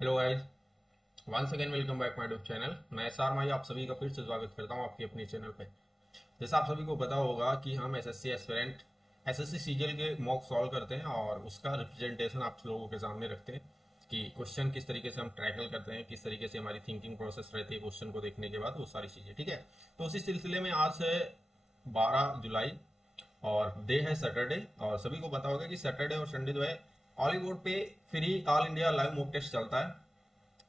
Hello guys, once again welcome back my YouTube channel. मैं S R माई आप सभी का फिर से स्वागत करता हूं आपकी अपने चैनल पे। जैसा आप सभी को पता होगा कि हम एसएससी एस्पिरेंट एसएससी सीजीएल के मॉक सॉल्व करते हैं और उसका रिप्रेजेंटेशन आप लोगों के सामने रखते हैं कि क्वेश्चन किस तरीके से हम टैकल करते हैं, किस तरीके से हमारी थिंकिंग प्रोसेस रहती है क्वेश्चन को देखने के बाद, वो सारी चीज़ें। ठीक है, तो उसी सिलसिले में आज है 12 जुलाई और डे है सैटरडे। और सभी को पता होगा कि सैटरडे और संडे जो है हॉलीवुड पे free all India live mock test चलता है।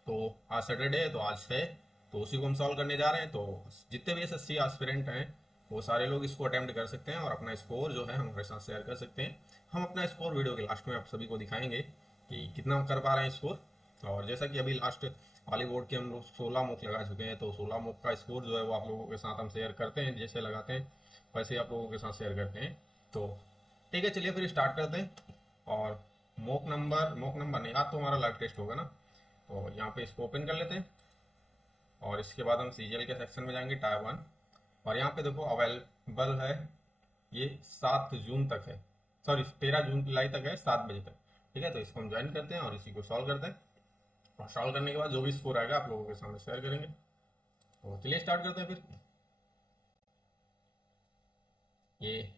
तो आज सैटरडे है तो आज है, तो उसी को हम सॉल्व करने जा रहे हैं। तो जितने भी एसएससी एस्पिरेंट हैं वो सारे लोग इसको अटेम्प्ट कर सकते हैं और अपना स्कोर जो है हमारे साथ शेयर कर सकते हैं। हम अपना स्कोर वीडियो के लास्ट में आप सभी को दिखाएंगे कि कितना हम कर पा रहे हैं स्कोर। और जैसा कि अभी लास्ट वाली बोर्ड के हम लोग 16 मुख लगा चुके हैं, तो 16 मुख का स्कोर जो है वो आप लोगों के साथ हम शेयर करते हैं। जैसे लगाते हैं वैसे ही आप लोगों के साथ शेयर करते हैं। तो ठीक है, चलिए फिर स्टार्ट करते हैं। और मॉक नंबर नहीं, आज तो हमारा लाइव टेस्ट होगा ना, तो यहाँ पे इसको ओपन कर लेते हैं। और इसके बाद हम सीजीएल के सेक्शन में जाएंगे, टायर 1। और यहाँ पे देखो अवेलेबल है, ये 7 जून तक है, सॉरी 13 जुलाई तक है, 7 बजे तक। ठीक है, तो इसको हम ज्वाइन करते हैं और इसी को सॉल्व करते हैं। और सॉल्व करने के बाद जो भी स्कोर आएगा आप लोगों के सामने शेयर करेंगे। तो चलिए स्टार्ट करते हैं फिर। ये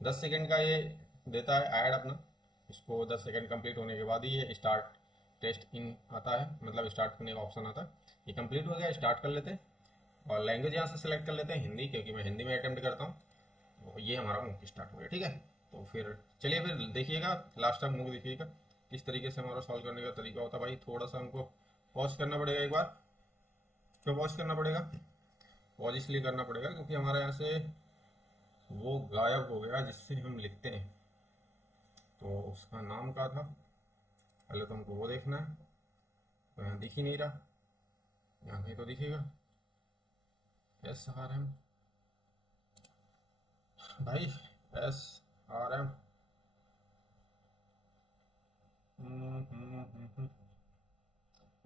10 सेकेंड का ये देता है ऐड अपना। इसको 10 सेकेंड कंप्लीट होने के बाद ही ये स्टार्ट टेस्ट इन आता है, मतलब स्टार्ट करने का ऑप्शन आता है। ये कंप्लीट हो गया, स्टार्ट कर लेते हैं। और लैंग्वेज यहाँ से सिलेक्ट कर लेते हैं हिंदी, क्योंकि मैं हिंदी में अटेम्प्ट करता हूँ। तो ये हमारा मूव स्टार्ट हो गया। ठीक है, तो फिर चलिए फिर देखिएगा, लास्ट तक मूव देखिएगा किस तरीके से हमारा सॉल्व करने का तरीका होता है। भाई थोड़ा सा हमको पॉज करना पड़ेगा एक बार। क्यों पॉज करना पड़ेगा? पॉज इसलिए करना पड़ेगा क्योंकि हमारे यहाँ से वो गायब हो गया जिससे हम लिखते हैं। तो उसका नाम क्या था, पहले तो हमको वो देखना है। तो यहाँ दिख ही नहीं रहा, यहाँ कहीं तो दिखेगा। SRM भाई, SRM।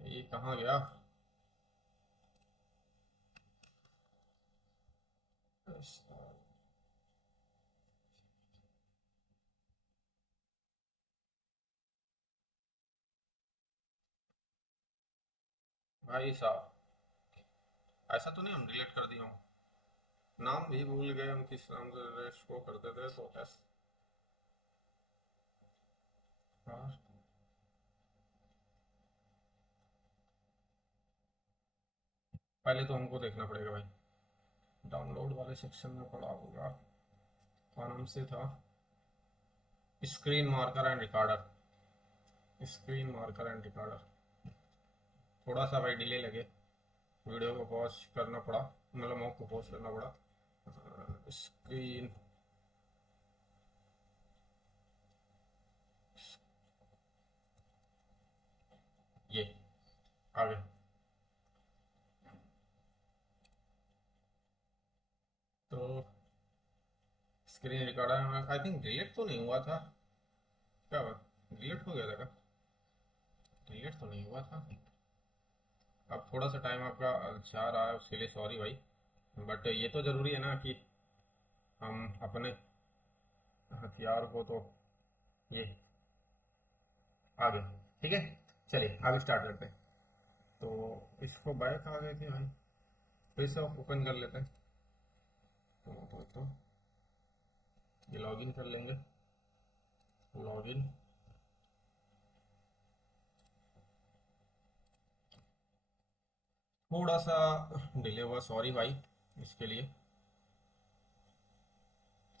ये कहाँ गया? SRM। भाई साहब, ऐसा तो नहीं हम डिलीट कर दिया हूँ? नाम भी भूल गए हम किस नाम से रेस्ट को करते थे। तो एस आर, पहले तो हमको देखना पड़ेगा भाई, डाउनलोड वाले सेक्शन में पड़ा होगा। क्या नाम से था? Screen marker and recorder. Screen marker and recorder. थोड़ा सा भाई डिले लगे, वीडियो को पॉज करना पड़ा, मतलब मॉक को पॉज करना पड़ा। स्क्रीन, ये आ गया। तो screen recorder I think delete तो नहीं हुआ था, क्या बात, डिलीट हो गया था क्या? डिलीट तो नहीं हुआ था। अब थोड़ा सा टाइम आपका जा रहा है, उसके लिए सॉरी भाई। बट ये तो ज़रूरी है ना कि हम अपने हथियार को तो, ये आ गए। ठीक है, चलिए आगे स्टार्ट करते हैं। तो इसको बैक आ गए थे भाई, फिर से ओपन कर लेते हैं। तो ये लॉगिन कर लेंगे, लॉगिन। थोड़ा सा डिले हुआ, सॉरी भाई इसके लिए।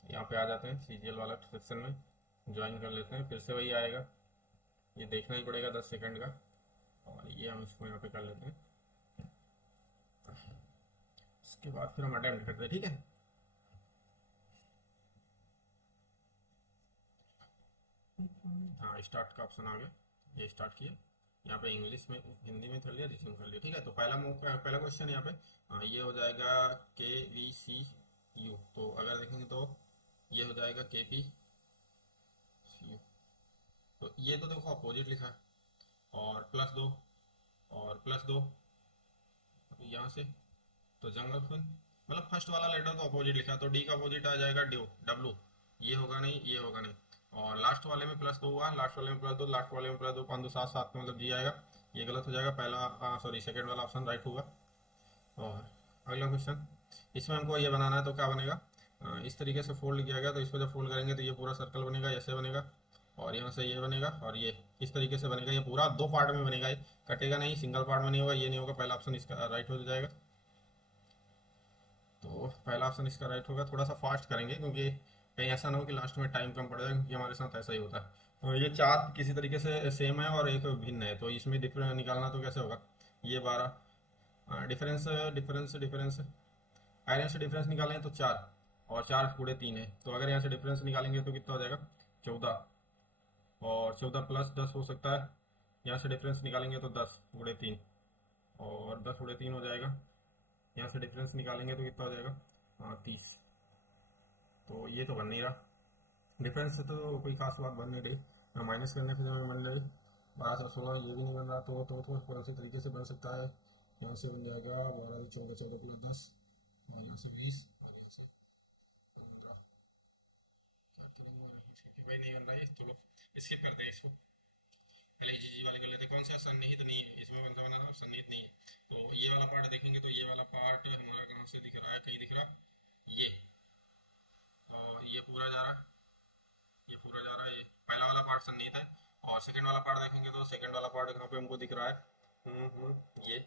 यहाँ पे आ जाते हैं सीजीएल वाला सेक्शन में, ज्वाइन कर लेते हैं। फिर से वही आएगा, ये देखना ही पड़ेगा 10 सेकंड का। और ये हम इसको यहाँ पे कर लेते हैं। इसके बाद फिर हम अटेम्प्ट करते हैं। ठीक है, हाँ स्टार्ट का ऑप्शन आ गया, ये स्टार्ट किया। यहाँ पे इंग्लिश में हिंदी में कर लिया, रिज्यूम कर लिया। ठीक है, तो पहला मौका, पहला क्वेश्चन यहाँ पे ये हो जाएगा KVCU। तो अगर देखेंगे तो ये हो जाएगा KPCU। तो ये तो देखो अपोजिट लिखा है, और +2 और +2 यहाँ से। तो जंगल क्वीन, मतलब फर्स्ट वाला लेटर तो अपोजिट लिखा है, तो डी का अपोजिट आ जाएगा ड्यू, W। ये होगा नहीं, ये होगा नहीं। और लास्ट वाले में +2 हुआ, लास्ट वाले में +2, लास्ट वाले में +2, 5 2 7 7 मतलब जी आएगा। ये गलत हो जाएगा, पहला सॉरी सेकंड वाला ऑप्शन राइट होगा। और अगला क्वेश्चन, इसमें हमको ये बनाना है तो क्या बनेगा, इस तरीके से फोल्ड किया गया तो इसको जब फोल्ड करेंगे तो ये पूरा सर्कल बनेगा, ऐसे बनेगा, और यहाँ से ये बनेगा, और ये इस तरीके से बनेगा। ये पूरा दो पार्ट में बनेगा, ये कटेगा नहीं, सिंगल पार्ट में नहीं होगा, ये नहीं होगा। पहला ऑप्शन इसका राइट हो जाएगा, तो पहला ऑप्शन इसका राइट होगा। थोड़ा सा फास्ट करेंगे क्योंकि कहीं ऐसा ना हो कि लास्ट में टाइम कम पड़ जाए, क्योंकि हमारे साथ ऐसा ही होता है। तो ये चार किसी तरीके से सेम है और एक भिन्न है, तो इसमें डिफरेंस निकालना तो कैसे होगा, ये 12 डिफरेंस डिफरेंस डिफरेंस आयरन से डिफरेंस निकालें तो 4, और 4 पूरे 3 है, तो अगर यहाँ से डिफरेंस निकालेंगे तो कितना हो जाएगा 14, और 14 प्लस 10 हो सकता है। यहाँ से डिफरेंस निकालेंगे तो 10 पूरे 3, और 10 पूरे 3 हो जाएगा। यहाँ से डिफरेंस निकालेंगे तो कितना हो जाएगा 30। तो ये तो बन नहीं रहा, डिफरेंस से तो कोई खास बात बन नहीं रही, माइनस करने पे हमें बन रही 12 से 16, ये भी नहीं बन रहा। तो कौन से तरीके से बन सकता है, यहाँ से बन जाएगा 12 से 14, 14 प्लस 10, और यहाँ से 20, और यहाँ से 15। क्या करेंगे भाई, नहीं बन रहा है, चलो स्किप करते हैं इसको। पहले जी वाले कर लेते हैं। कौन सा सन्निहित नहीं है, इसमें कौन सा बना रहा है, सन्निहित नहीं है। तो ये वाला पार्ट देखेंगे तो ये वाला पार्ट हमारा कहाँ से दिख रहा है, कहीं दिख रहा ये, और ये पूरा जा रहा है, ये पूरा जा रहा है, ये पहला वाला पार्ट सन्निहित है। और सेकंड वाला पार्ट देखेंगे तो सेकंड वाला पार्ट कहाँ पे हमको दिख रहा है, ये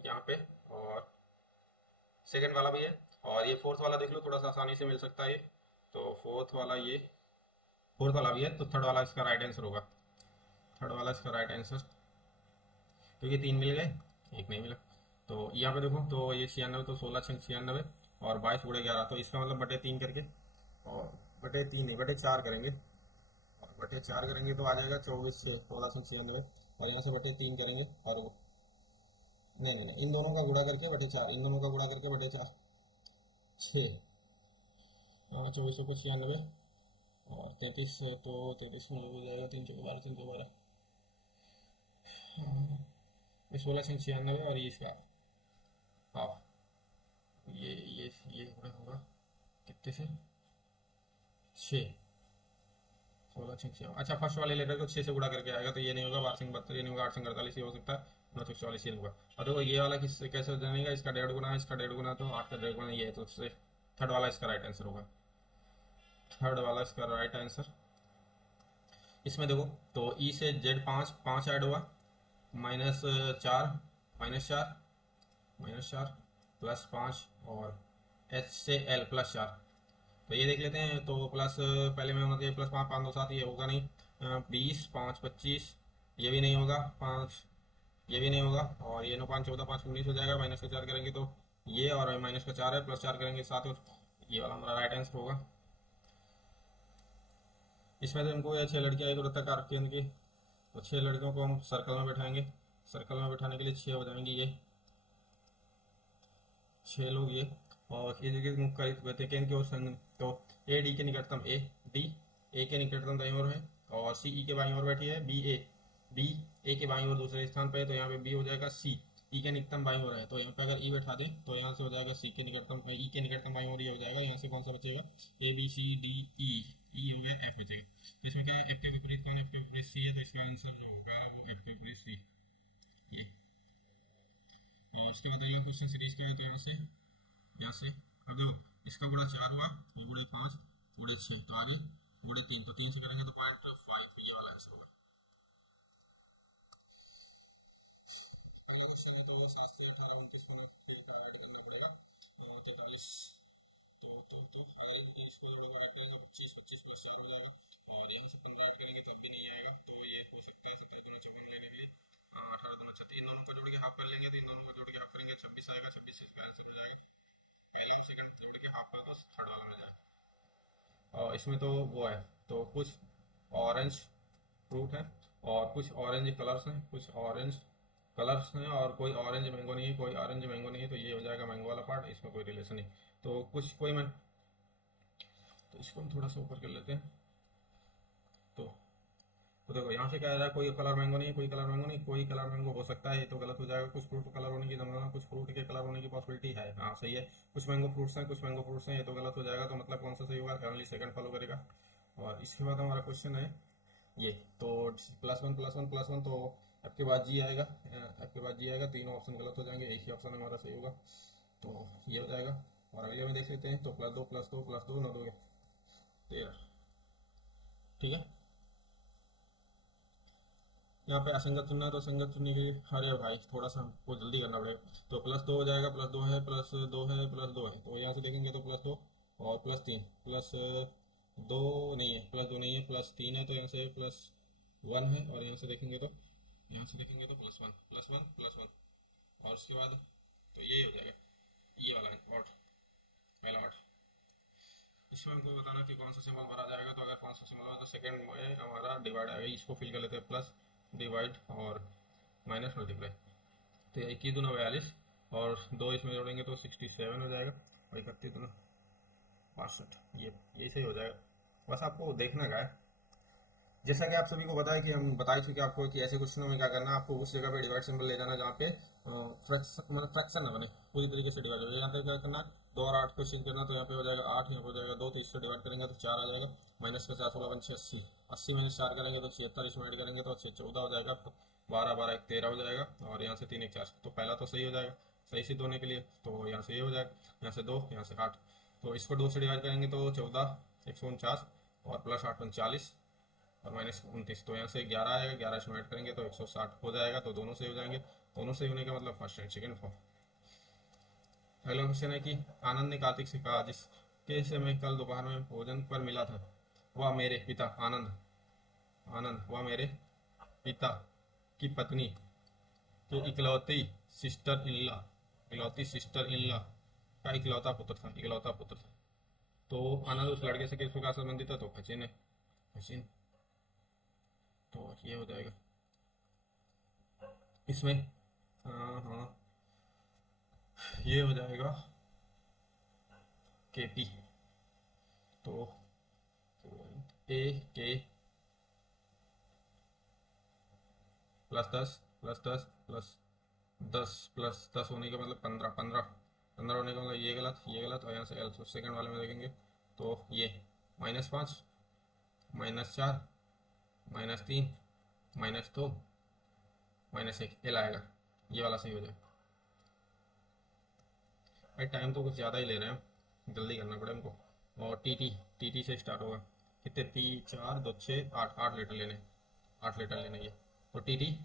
यहाँ पे, और सेकंड वाला भी है। और ये फोर्थ वाला देख लो, थोड़ा सा आसानी से मिल सकता है ये, तो फोर्थ वाला ये, फोर्थ वाला भी है, तो थर्ड वाला इसका राइट आंसर होगा। थर्ड वाला इसका राइट आंसर, क्योंकि 3 मिल गए, एक नहीं मिला। तो यहाँ पे देखो, तो ये 96, तो 16 छंग 96, और 22 गुणे 11, तो इसका मतलब बटे 3 करके, और बटे 3 नहीं बटे 4 करेंगे, और बटे 4 करेंगे तो आ जाएगा 24 से 16 छंग 96, और यहाँ से बटे 3 करेंगे, और वो नहीं नहीं नहीं, इन दोनों का गुणा करके बटे 4, इन दोनों का गुणा करके बटे 4, 6, 24 को 96, और 33, तो 33 में हो जाएगा 3 चौके 12, 3 चौके 12, ये 16 छंग 96, और ये इसका हाफ, ये होगा कितने से 6, 16 छंग 6। अच्छा, फर्स्ट वाले लेटर को 6 से गुणा करके आएगा, तो ये नहीं होगा 12 छंग 72, ये नहीं होगा 8 छंग 48, ये हो सकता है 9 छंग 44, ये नहीं होगा। और देखो ये वाला किस कैसे हो जाएगा, इसका 1.5 गुना है, इसका 1.5 गुना, तो 8 का 1.5 गुना ये है, तो उससे थर्ड वाला इसका राइट आंसर होगा। थर्ड वाला इसका राइट आंसर। इसमें देखो, तो ई से जेड 5 5 ऐड हुआ, -4 -4 -4 +5, और एच से एल +4। तो ये देख लेते हैं, तो प्लस पहले में होना चाहिए +5 5 2 7, ये होगा नहीं, 20 5 25, ये भी नहीं होगा, 5 ये भी नहीं होगा, और ये 9 5 14 5 19 हो जाएगा। माइनस का 4 करेंगे तो ये, और माइनस का 4 है, +4 करेंगे 7, और ये वाला हमारा राइट आंसर होगा। इसमें तो हमको ये 6 लड़कियां एक वृत्ताकार केंद्र की, तो 6 लड़कियों को हम सर्कल में बैठाएंगे, सर्कल में बैठाने के लिए 6 हो जाएंगे, ये 6 लोग ये, और ये जगह मुख्य कहते हैं केंद्र की ओर संग, तो ए डी के निकटतम ए डी, ए के निकटतम दाईं ओर है, और सी ई के बाईं ओर बैठी है, बी ए के बाईं ओर दूसरे स्थान पे है, तो यहाँ पे बी हो जाएगा सी, ई के निकटतम बाईं ओर है, तो यहाँ पे अगर ई बैठा दें तो यहाँ से हो जाएगा सी के निकटतम, ई के निकटतम बाईं ओर ये हो जाएगा। यहाँ से कौन सा बचेगा, A B C D E, ई हो गया, एफ बचेगा। तो इसमें क्या है, एफ के विपरीत कौन, एफ के विपरीत सी है, तो इसका आंसर जो होगा वो एफ के विपरीत सी, ये। और उसके बाद अगला क्वेश्चन सीरीज का है, तो यहाँ से अब देखो, इसका गुणा 4 हुआ, और गुणे 5 गुणे 6, तो आगे गुणे 3, तो 3 से करेंगे तो 0.5, ये वाला आंसर होगा। अगला क्वेश्चन है, तो 7 से 18 29 मिनट का ऐड करना पड़ेगा, 43, तो अगर इसको जोड़ोगे ऐड करेंगे 25 25 +4 हो जाएगा, और यहाँ से 15 ऐड करेंगे तो अब भी नहीं आएगा, तो ये हो सकता है 27 दूना 54 लेने के लिए, 18 दूना 36, इन दोनों को जोड़ के हाफ कर लेंगे, तो इन दोनों को जोड़ के हाफ करेंगे 26 आएगा, 26 इसका आंसर हो जाएगा। पहला और सेकंड जोड़ के हाफ का, तो थर्ड वाला में जाएगा। और इसमें तो वो है, तो कुछ ऑरेंज फ्रूट है, और कुछ ऑरेंज कलर्स हैं, कुछ ऑरेंज कलर्स हैं, और कोई ऑरेंज मैंगो नहीं है, कोई ऑरेंज मैंगो नहीं है, तो ये हो जाएगा मैंगो वाला पार्ट, इसमें कोई रिलेशन नहीं। तो कुछ कोई मैं, तो इसको हम थोड़ा सा ऊपर कर लेते हैं। तो देखो यहाँ से क्या आ रहा है, कोई कलर मैंगो नहीं, कोई कलर मैंगो नहीं, कोई कलर मैंगो हो सकता है, ये तो गलत हो जाएगा। कुछ फ्रूट कलर होने की संभावना, कुछ फ्रूट के कलर होने की पॉसिबिलिटी है, हाँ सही है। कुछ मैंगो फ्रूट्स हैं, कुछ मैंगो फ्रूट्स हैं, ये तो गलत हो जाएगा। तो मतलब कौन सा सही होगा, ओनली सेकंड फॉलो करेगा। और इसके बाद हमारा क्वेश्चन है ये, तो +1 +1 +1, तो एफ के बाद जी आएगा, एफ के बाद जी आएगा, तीनों ऑप्शन गलत हो जाएंगे, एक ही ऑप्शन हमारा सही होगा। तो ये हो जाएगा। और अगले में देख लेते हैं। तो +2 +2 +2 9 2 13। ठीक है, यहाँ पे असंगत चुनना है तो असंगत चुनने के लिए, अरे भाई थोड़ा सा हमको जल्दी करना पड़ेगा। तो +2 हो जाएगा, +2 है, +2 है, +2 है, तो यहाँ से देखेंगे तो +2 और +3 +2 नहीं है, +2 नहीं है, +3 है, तो यहाँ से +1 है, और यहाँ से देखेंगे तो +1 +1 +1, और उसके बाद तो यही हो जाएगा, ये वाला है ऑड, पहला ऑड। इसमें हमको बताना कि कौन सा सिंबल भरा जाएगा। तो अगर कौन सा सिंबल होगा तो सेकंड में हमारा डिवाइड आएगा, इसको फिल कर लेते हैं, प्लस डिवाइड और माइनस मल्टीप्लाई। तो 21 दूना 42 और 2 इसमें जोड़ेंगे तो 67 हो जाएगा, और 31 दूना 62, ये सही हो जाएगा। बस आपको देखना का है, जैसा कि आप सभी को पता है कि हम बता ही चुके आपको कि ऐसे क्वेश्चनों में क्या करना है, आपको उस जगह पे डिवाइड सिंबल ले जाना जहाँ पे फ्रैक्शन ना बने, पूरी तरीके से डिवाइड हो जाए। यहाँ पे क्या करना, 2 और 8 को चेंज करना, तो यहाँ पे हो जाएगा 8, यहाँ पे हो जाएगा 2, तो इससे डिवाइड करेंगे तो 4 आ जाएगा, माइनस का 4 होगा 80, 80 में 4 करेंगे तो 76, इसमें ऐड करेंगे तो 14 हो जाएगा, तो 12 12 1 13 हो जाएगा, और यहाँ से 3 1 4, तो पहला तो सही हो जाएगा, सही सिद्ध होने के लिए। तो यहाँ से ये हो जाएगा, यहाँ से 2, यहाँ से 8, तो इसको 2 से डिवाइड करेंगे तो 14 149, और +8 39, और -29, तो यहाँ से 11 आएगा, 11 इसमें ऐड करेंगे तो 160 हो जाएगा। तो दोनों सही हो जाएंगे, दोनों सही होने का मतलब फर्स्ट एंड सेकंड फॉर्म। अगला क्वेश्चन है कि आनंद ने कार्तिक से कहा, जिसके से मैं कल दोपहर में भोजन पर मिला था, वह मेरे पिता वह मेरे पिता की पत्नी के इकलौती सिस्टर इन लॉ का इकलौता पुत्र था। तो आनंद उस लड़के से किस प्रकार संबंधित है, तो सचिन है, सचिन। तो ये हो जाएगा इसमें, हाँ ये हो जाएगा KP। तो AK +10 +10 +10 होने का मतलब 15 15 होने का मतलब ये गलत, और यहाँ से L, तो सेकंड वाले में देखेंगे तो ये -5 -4 -3 -2 -1 L आएगा, ये वाला सही हो जाएगा। भाई टाइम तो कुछ ज़्यादा ही ले रहे हैं, जल्दी करना पड़े हमको। और TT से स्टार्ट होगा, कितने 3 4 2 6 8 8 लीटर लेने, 8 लीटर लेने ये। तो TT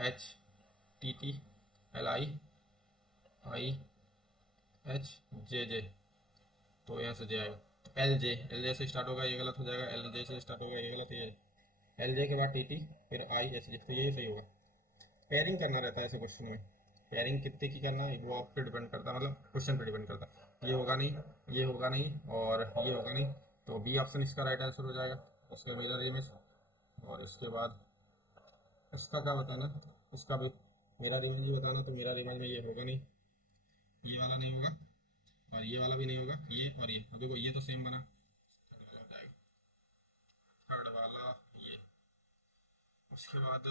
LIH, TT LIHJJ, तो यहाँ से जे आएगा। तो LJ से स्टार्ट होगा, ये गलत हो जाएगा, LJ से स्टार्ट होगा, ये गलत, ये LJ के बाद TT फिर IHJ, तो ये सही होगा। पेयरिंग करना रहता है ऐसे क्वेश्चन में, पेयरिंग कितने की करना है वो आप पे डिपेंड करता है, मतलब क्वेश्चन पे डिपेंड करता है। ये होगा नहीं, ये होगा नहीं, और ये होगा नहीं, तो बी ऑप्शन इसका राइट आंसर हो जाएगा। उसके मिरर इमेज, और इसके बाद इसका क्या बताना, इसका भी मिरर इमेज ही बताना। तो मिरर इमेज में ये होगा नहीं, ये वाला नहीं होगा, और ये वाला भी नहीं होगा, ये और ये, अब देखो ये तो सेम बना, थर्ड वाला हो जाएगा, थर्ड वाला ये। उसके बाद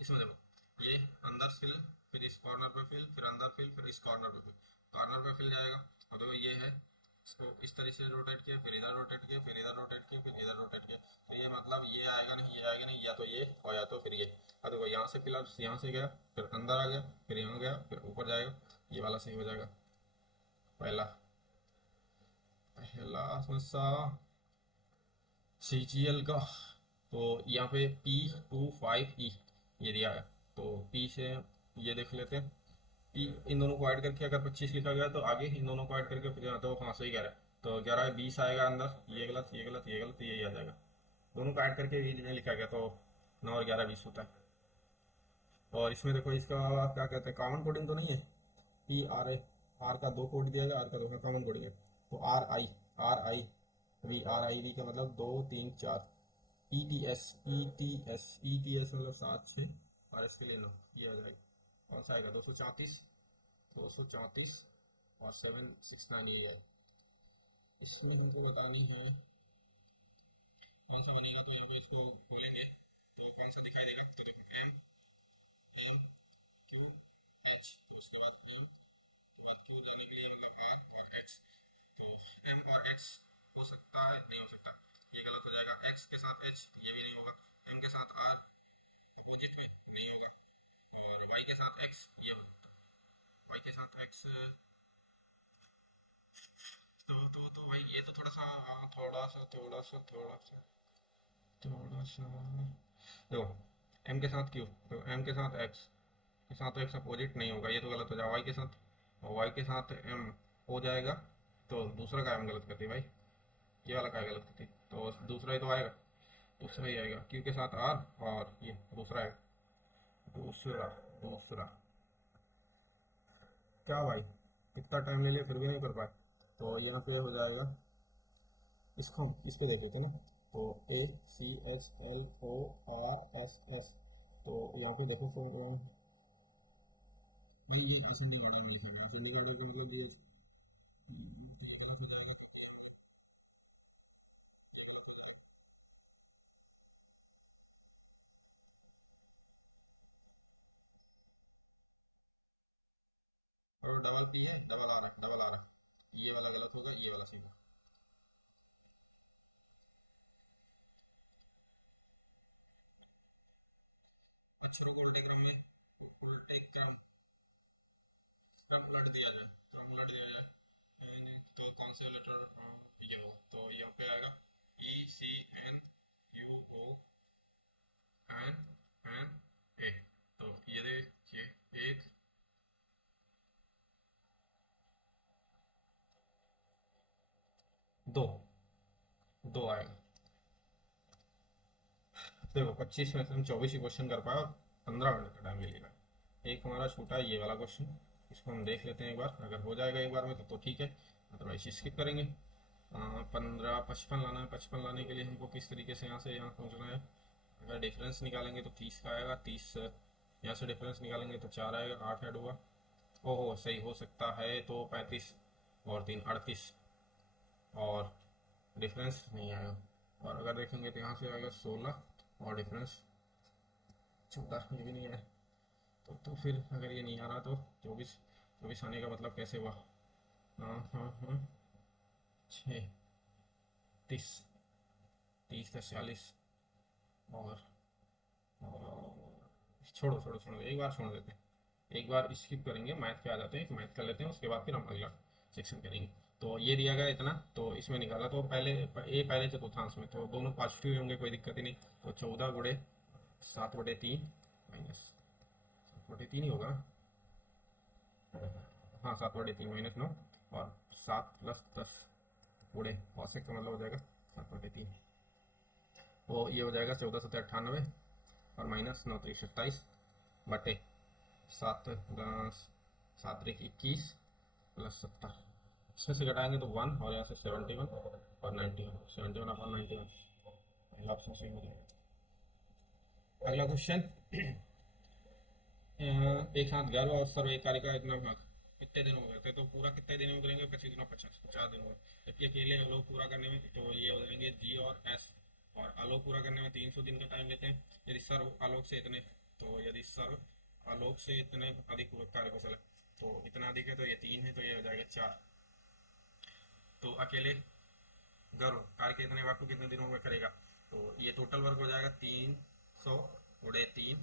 इसमें देखो ये अंदर फिल, फिर इस कॉर्नर पे फिल, फिर अंदर फिल, फिर इस कॉर्नर पे फिल, कॉर्नर पे फिल जाएगा। और देखो ये है, इसको इस तरह से रोटेट किया, फिर इधर रोटेट किया, फिर इधर रोटेट किया, फिर इधर रोटेट किया, तो ये मतलब ये आएगा नहीं, ये आएगा नहीं, या तो ये और या तो फिर ये। अब देखो यहाँ से फिलहाल यहाँ से गया, फिर अंदर आ गया, फिर यहाँ गया, फिर ऊपर जाएगा, ये वाला सही हो जाएगा। पहला पहला समस्या CGL का, तो यहाँ पे P25E ये दिया है, तो P से ये देख लेते हैं। P इन दोनों को ऐड करके अगर 25 लिखा गया तो आगे इन दोनों को ऐड करके फिर तो हाँ सही कह रहा है, तो 11 20 आएगा अंदर, ये गलत ये गलत ये गलत, तो यही आ जाएगा। दोनों को ऐड करके ये लिखा गया तो 9 और 11 20 होता है। और इसमें देखो इसका क्या कहते हैं, कॉमन कोडिंग तो नहीं है, आर का 2 कोड दिया गया, आर का 2 का कॉमन कोडिंग है, तो RI V का मतलब 2 3 4, ETS मतलब 7 6, और इसके लिए 9, ये आ जाएगा। कौन सा आएगा, 234 और 769, ये है। इसमें हमको बतानी है कौन सा बनेगा, तो यहाँ पे इसको खोलेंगे तो कौन सा दिखाई देगा, तो देखो MQH, तो उसके बाद M के बाद Q जाने के लिए मतलब R और X, तो M और X हो सकता है, नहीं हो सकता, ये गलत हो जाएगा। एक्स के साथ एच, ये भी नहीं होगा। एम के साथ आर अपोजिट में नहीं होगा। और वाई के साथ एक्स, ये वाई के साथ एक्स, तो भाई ये तो थोड़ा सा देखो, एम के साथ क्यू, तो एम के साथ एक्स अपोजिट नहीं होगा, ये तो गलत हो जाएगा। वाई के साथ, और वाई के साथ एम हो जाएगा, तो दूसरा का एम गलत करती है भाई, ये वाला का गलत करती, तो दूसरा ही तो आएगा, दूसरा ही आएगा। क्यू के साथ आर, और ये दूसरा है, दूसरा दूसरा क्या भाई, कितना टाइम ले लिया फिर भी नहीं कर पाए। तो यहाँ पे हो जाएगा, इसको हम इस पे देख लेते हैं ना, तो A C H L O R S S, तो यहाँ पे देखो तो भाई ये असेंडिंग ऑर्डर में लिखा गया, असेंडिंग ऑर्डर का मतलब ये गलत हो जाएगा, ये गलत हो जाएगा। और डबल पी है, डबल आर, ये वाला गलत हो जाएगा, ये वाला सही। एक्चुअली को उल्टे क्रम क्रम पलट दिया जाए, तो कौन से लेटर ये हो, तो यहाँ पे आएगा E C N Q O N N A, तो ये देखिए, एक दो, दो आएगा। देखो 25 में से हम 24 ही क्वेश्चन कर पाए, और 15 मिनट का टाइम ले लेगा। एक हमारा छूटा है ये वाला क्वेश्चन, इसको हम देख लेते हैं एक बार, अगर हो जाएगा एक बार में तो ठीक है, अदरवाइज स्किप करेंगे। 55 लाना है, 55 लाने के लिए हमको किस तरीके से यहाँ से यहाँ पहुँचना है। अगर डिफरेंस निकालेंगे तो 30 का आएगा, 30 यहाँ से डिफरेंस निकालेंगे तो 4 आएगा, 8 ऐड होगा। ओहो सही हो सकता है, तो 35 और 3 38, और डिफरेंस नहीं आएगा। और अगर देखेंगे तो यहाँ से आएगा 16, और डिफरेंस 14, ये भी नहीं है। तो फिर अगर ये नहीं आ रहा तो 24, 24 आने का मतलब कैसे हुआ, हाँ हाँ हाँ, 6 30, 30 से 40, और छोड़ो छोड़ो छोड़ो, एक बार छोड़ देते हैं, एक बार स्किप करेंगे, मैथ पे आ जाते हैं, मैथ कर लेते हैं, उसके बाद फिर हम अगला सेक्शन करेंगे। तो ये दिया गया इतना, तो इसमें निकाला, तो पहले ए पहले चतुर्थांश में, तो दोनों पॉजिटिव होंगे, कोई दिक्कत ही नहीं। तो 14 गुणे 7/3 माइनस 7/3 ही होगा, हाँ 7/3 -9, और 7 + 10 गुणे औसत का मतलब हो जाएगा 7/3, वो ये हो जाएगा 14×7 = 98, और -9×3 = 27 बटे 7×7=21 + 70, इसमें से घटाएंगे तो 1, और यहाँ से 71 और 91, 71/91, पहला ऑप्शन सही हो जाएगा। अगला क्वेश्चन, एक साथ गर्भ और सर्व एक कार्य का इतना भाग कितने दिन हो गए थे, तो पूरा कितने दिन में करेंगे, 25 दिनों 50 दिन हो गए। जबकि अकेले आलोक पूरा करने में तो ये हो जाएंगे जी और एस, और आलोक पूरा करने में 300 दिन का टाइम लेते हैं। यदि सर्व आलोक से इतने, तो यदि सर्व आलोक से इतने अधिक कार्य कुशल है, तो इतना अधिक है, तो ये 3 है, तो ये हो जाएगा 4। तो अकेले गर्भ कार्य के इतने भाग को कितने दिनों में करेगा, तो ये टोटल वर्क हो जाएगा 300/3/4,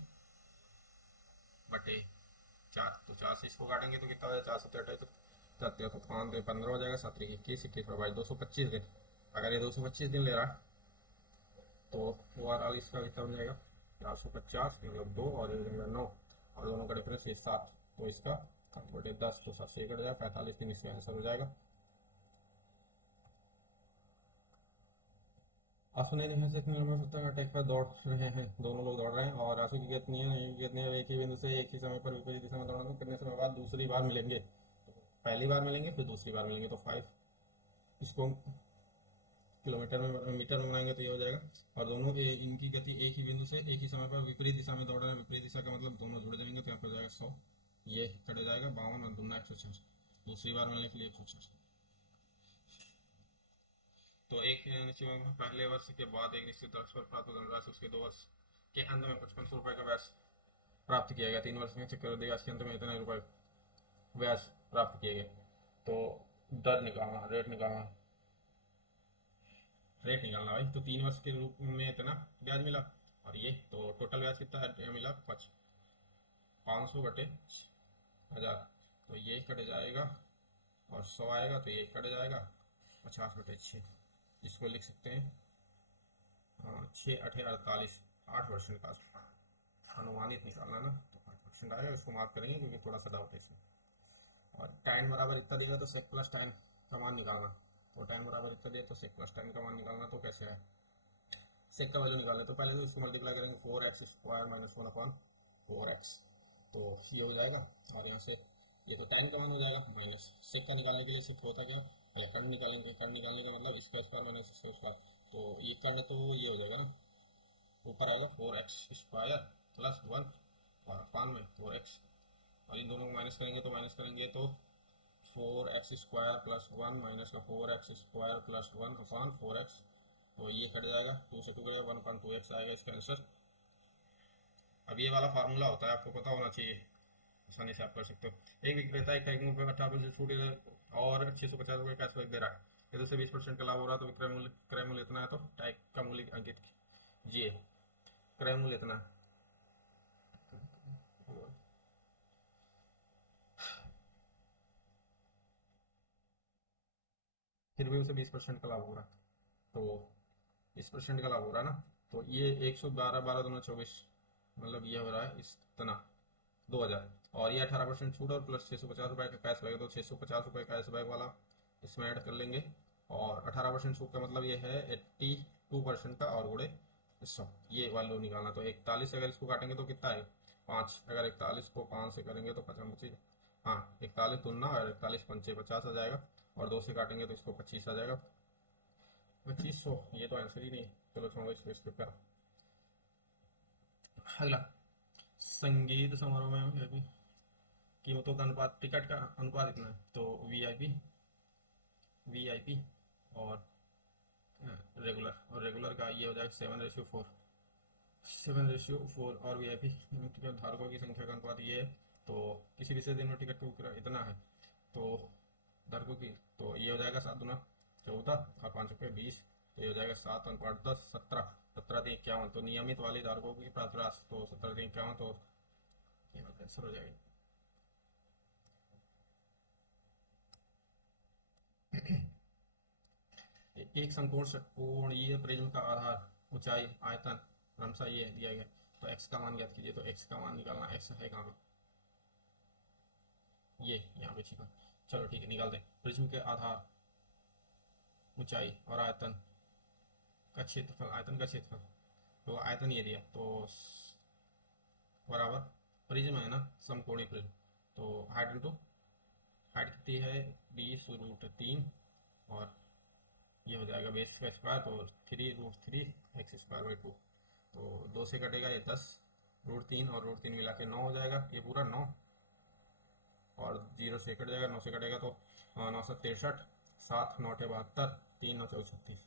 तो 4 से इसको काटेंगे तो कितना हो जाएगा, 4 से 28, तो 5 दिन 15 हो जाएगा, 7×21 21 225 दिन। अगर ये 225 दिन ले रहा है, तो ओवरऑल इसका कितना हो जाएगा, 450 मतलब 2, और ये हो जाएगा 9, और दोनों का डिफरेंस ये 7, तो इसका 7/10, तो 7 से कट जाएगा, 45 दिन इसका आंसर हो जाएगा। आंसू ने देखा से इतने लंबे पत्थर अटैक पर दौड़ रहे हैं, दोनों लोग दौड़ रहे हैं, और आंसू की कितनी है, कितनी है, एक ही बिंदु से एक ही समय पर विपरीत दिशा में दौड़ना, तो कितने समय बाद दूसरी बार मिलेंगे, तो पहली बार मिलेंगे फिर दूसरी बार मिलेंगे, तो 5, इसको किलोमीटर में मीटर में बनाएंगे तो ये हो जाएगा। और दोनों इनकी गति एक ही बिंदु से एक ही समय पर विपरीत दिशा में दौड़ रहे हैं, विपरीत दिशा का मतलब दोनों जुड़ जाएंगे, तो यहाँ पर हो जाएगा 100, ये कट जाएगा 52 और 2 104, दूसरी बार मिलने के लिए 104। तो एक निश्चित पहले वर्ष के बाद एक निश्चित वर्ष पर प्राप्त धनराशि उसके 2 वर्ष के अंत में 5500 रुपए का ब्याज प्राप्त किया गया, 3 वर्ष में चक्रवृद्धि ब्याज के अंत में इतने रुपए ब्याज प्राप्त किए गए। तो दर निकालना, रेट निकालना, रेट निकालना भाई। तो 3 वर्ष के रूप में इतना ब्याज मिला, और ये तो टोटल ब्याज कितना मिला, 500 बटे 1000, तो ये कट जाएगा, और 100 आएगा तो ये कट जाएगा, 50/6, इसको लिख सकते हैं 6×8=48, 8% का अनुमानित निकालना ना, तो 8% आएगा, इसको मार्क करेंगे क्योंकि थोड़ा सा डाउट है इसमें। और tan बराबर इतना दिया तो sec प्लस tan का मान निकालना, तो tan बराबर इतना दिया तो sec प्लस tan का मान निकालना, तो कैसे है, सेक का वैल्यू निकालना, तो पहले तो इसको मल्टीप्लाई करेंगे 4x² - 1/4x, तो ये हो जाएगा, और यहाँ से ये तो tan का मान हो जाएगा, माइनस सेक का निकालने के लिए सेक होता क्या, पहले कर्ण निकालेंगे, कर्ण निकालने का मतलब इसका स्क्वायर माइनस इसका स्क्वायर, तो ये कर्ण तो ये हो जाएगा ना, ऊपर आएगा 4x² + 1 और अपान में 4x, और इन दोनों को माइनस करेंगे तो 4x² + 1 माइनस का 4x² + 1 अपान 4x, तो ये कट जाएगा, 2 से 2 कटेगा, 1/2x आएगा इसका आंसर। अब ये वाला फार्मूला होता है, आपको पता होना चाहिए, आसानी से आप कर सकते हो। एक विक्रेता एक टैग मूल्य पर 18% छूट और 650 रुपये कैशबैक दे रहा है, यदि से 20% का लाभ हो रहा है, तो क्रय मूल्य इतना है, तो टैग का मूल्य अंकित कीजिए। क्रय मूल्य इतना है, फिर भी उसे 20% का लाभ हो रहा है, तो 20% का लाभ हो रहा है ना, तो ये 112, 12 दूना 24, मतलब ये हो रहा है इतना 2000, और ये 18% छूट और प्लस 650 रुपये का कैशबैक है, तो 650 रुपये कैशबैक वाला इसमें ऐड कर लेंगे, और 18% छूट का मतलब ये है 82% का, और गुड़े 100, ये वैल्यू निकालना, तो 41 अगर इसको काटेंगे तो कितना है 5, अगर 41 को 5 से करेंगे तो 50, हाँ 41 दूना और 41 पंचे 50 आ जाएगा, और 2 से काटेंगे तो इसको 25 आ जाएगा, 2500, ये तो आंसर ही नहीं, चलो छोड़ो इसको, स्किप करो। अगला, संगीत समारोह में अभी कीमतों का अनुपात, टिकट का अनुपात इतना है, तो वीआईपी और रेगुलर, और रेगुलर का ये हो जाएगा 7:4, 7:4, और वीआईपी टिकट धारकों की संख्या का अनुपात ये है, तो किसी विशेष दिन में टिकट का इतना है, तो धारकों की, तो ये हो जाएगा 7 दूना 14 और 5 रुपये 20, तो ये हो जाएगा 7/10, 17, 17×3=51, तो नियमित वाले धारकों की प्राप्त राशि, तो 17×3=51, तो ये आंसर हो जाएगा। एक समकोण षटकोणीय प्रिज्म का आधार, ऊंचाई, आयतन क्रमशः ये दिया गया, तो x का मान ज्ञात कीजिए, तो x का मान निकालना, x है कहाँ पे, ये यहाँ पे छिपा, चलो ठीक है निकाल दें। प्रिज्म के आधार, ऊंचाई और आयतन का क्षेत्रफल, आयतन का क्षेत्रफल, तो आयतन ये दिया, तो बराबर प्रिज्म है ना, समकोणीय प्रिज्म, तो हाइट इंटू हाइट कितनी है 20√3, और ये हो जाएगा बेस का स्क्वायर, तो 3√3x²/2, तो 2 से कटेगा ये 10, √3 और √3 मिला के 9 हो जाएगा, ये पूरा 9, और 0 से कट जाएगा, 9 से कटेगा तो 9×7=63, 7×9=72, 3×9=36,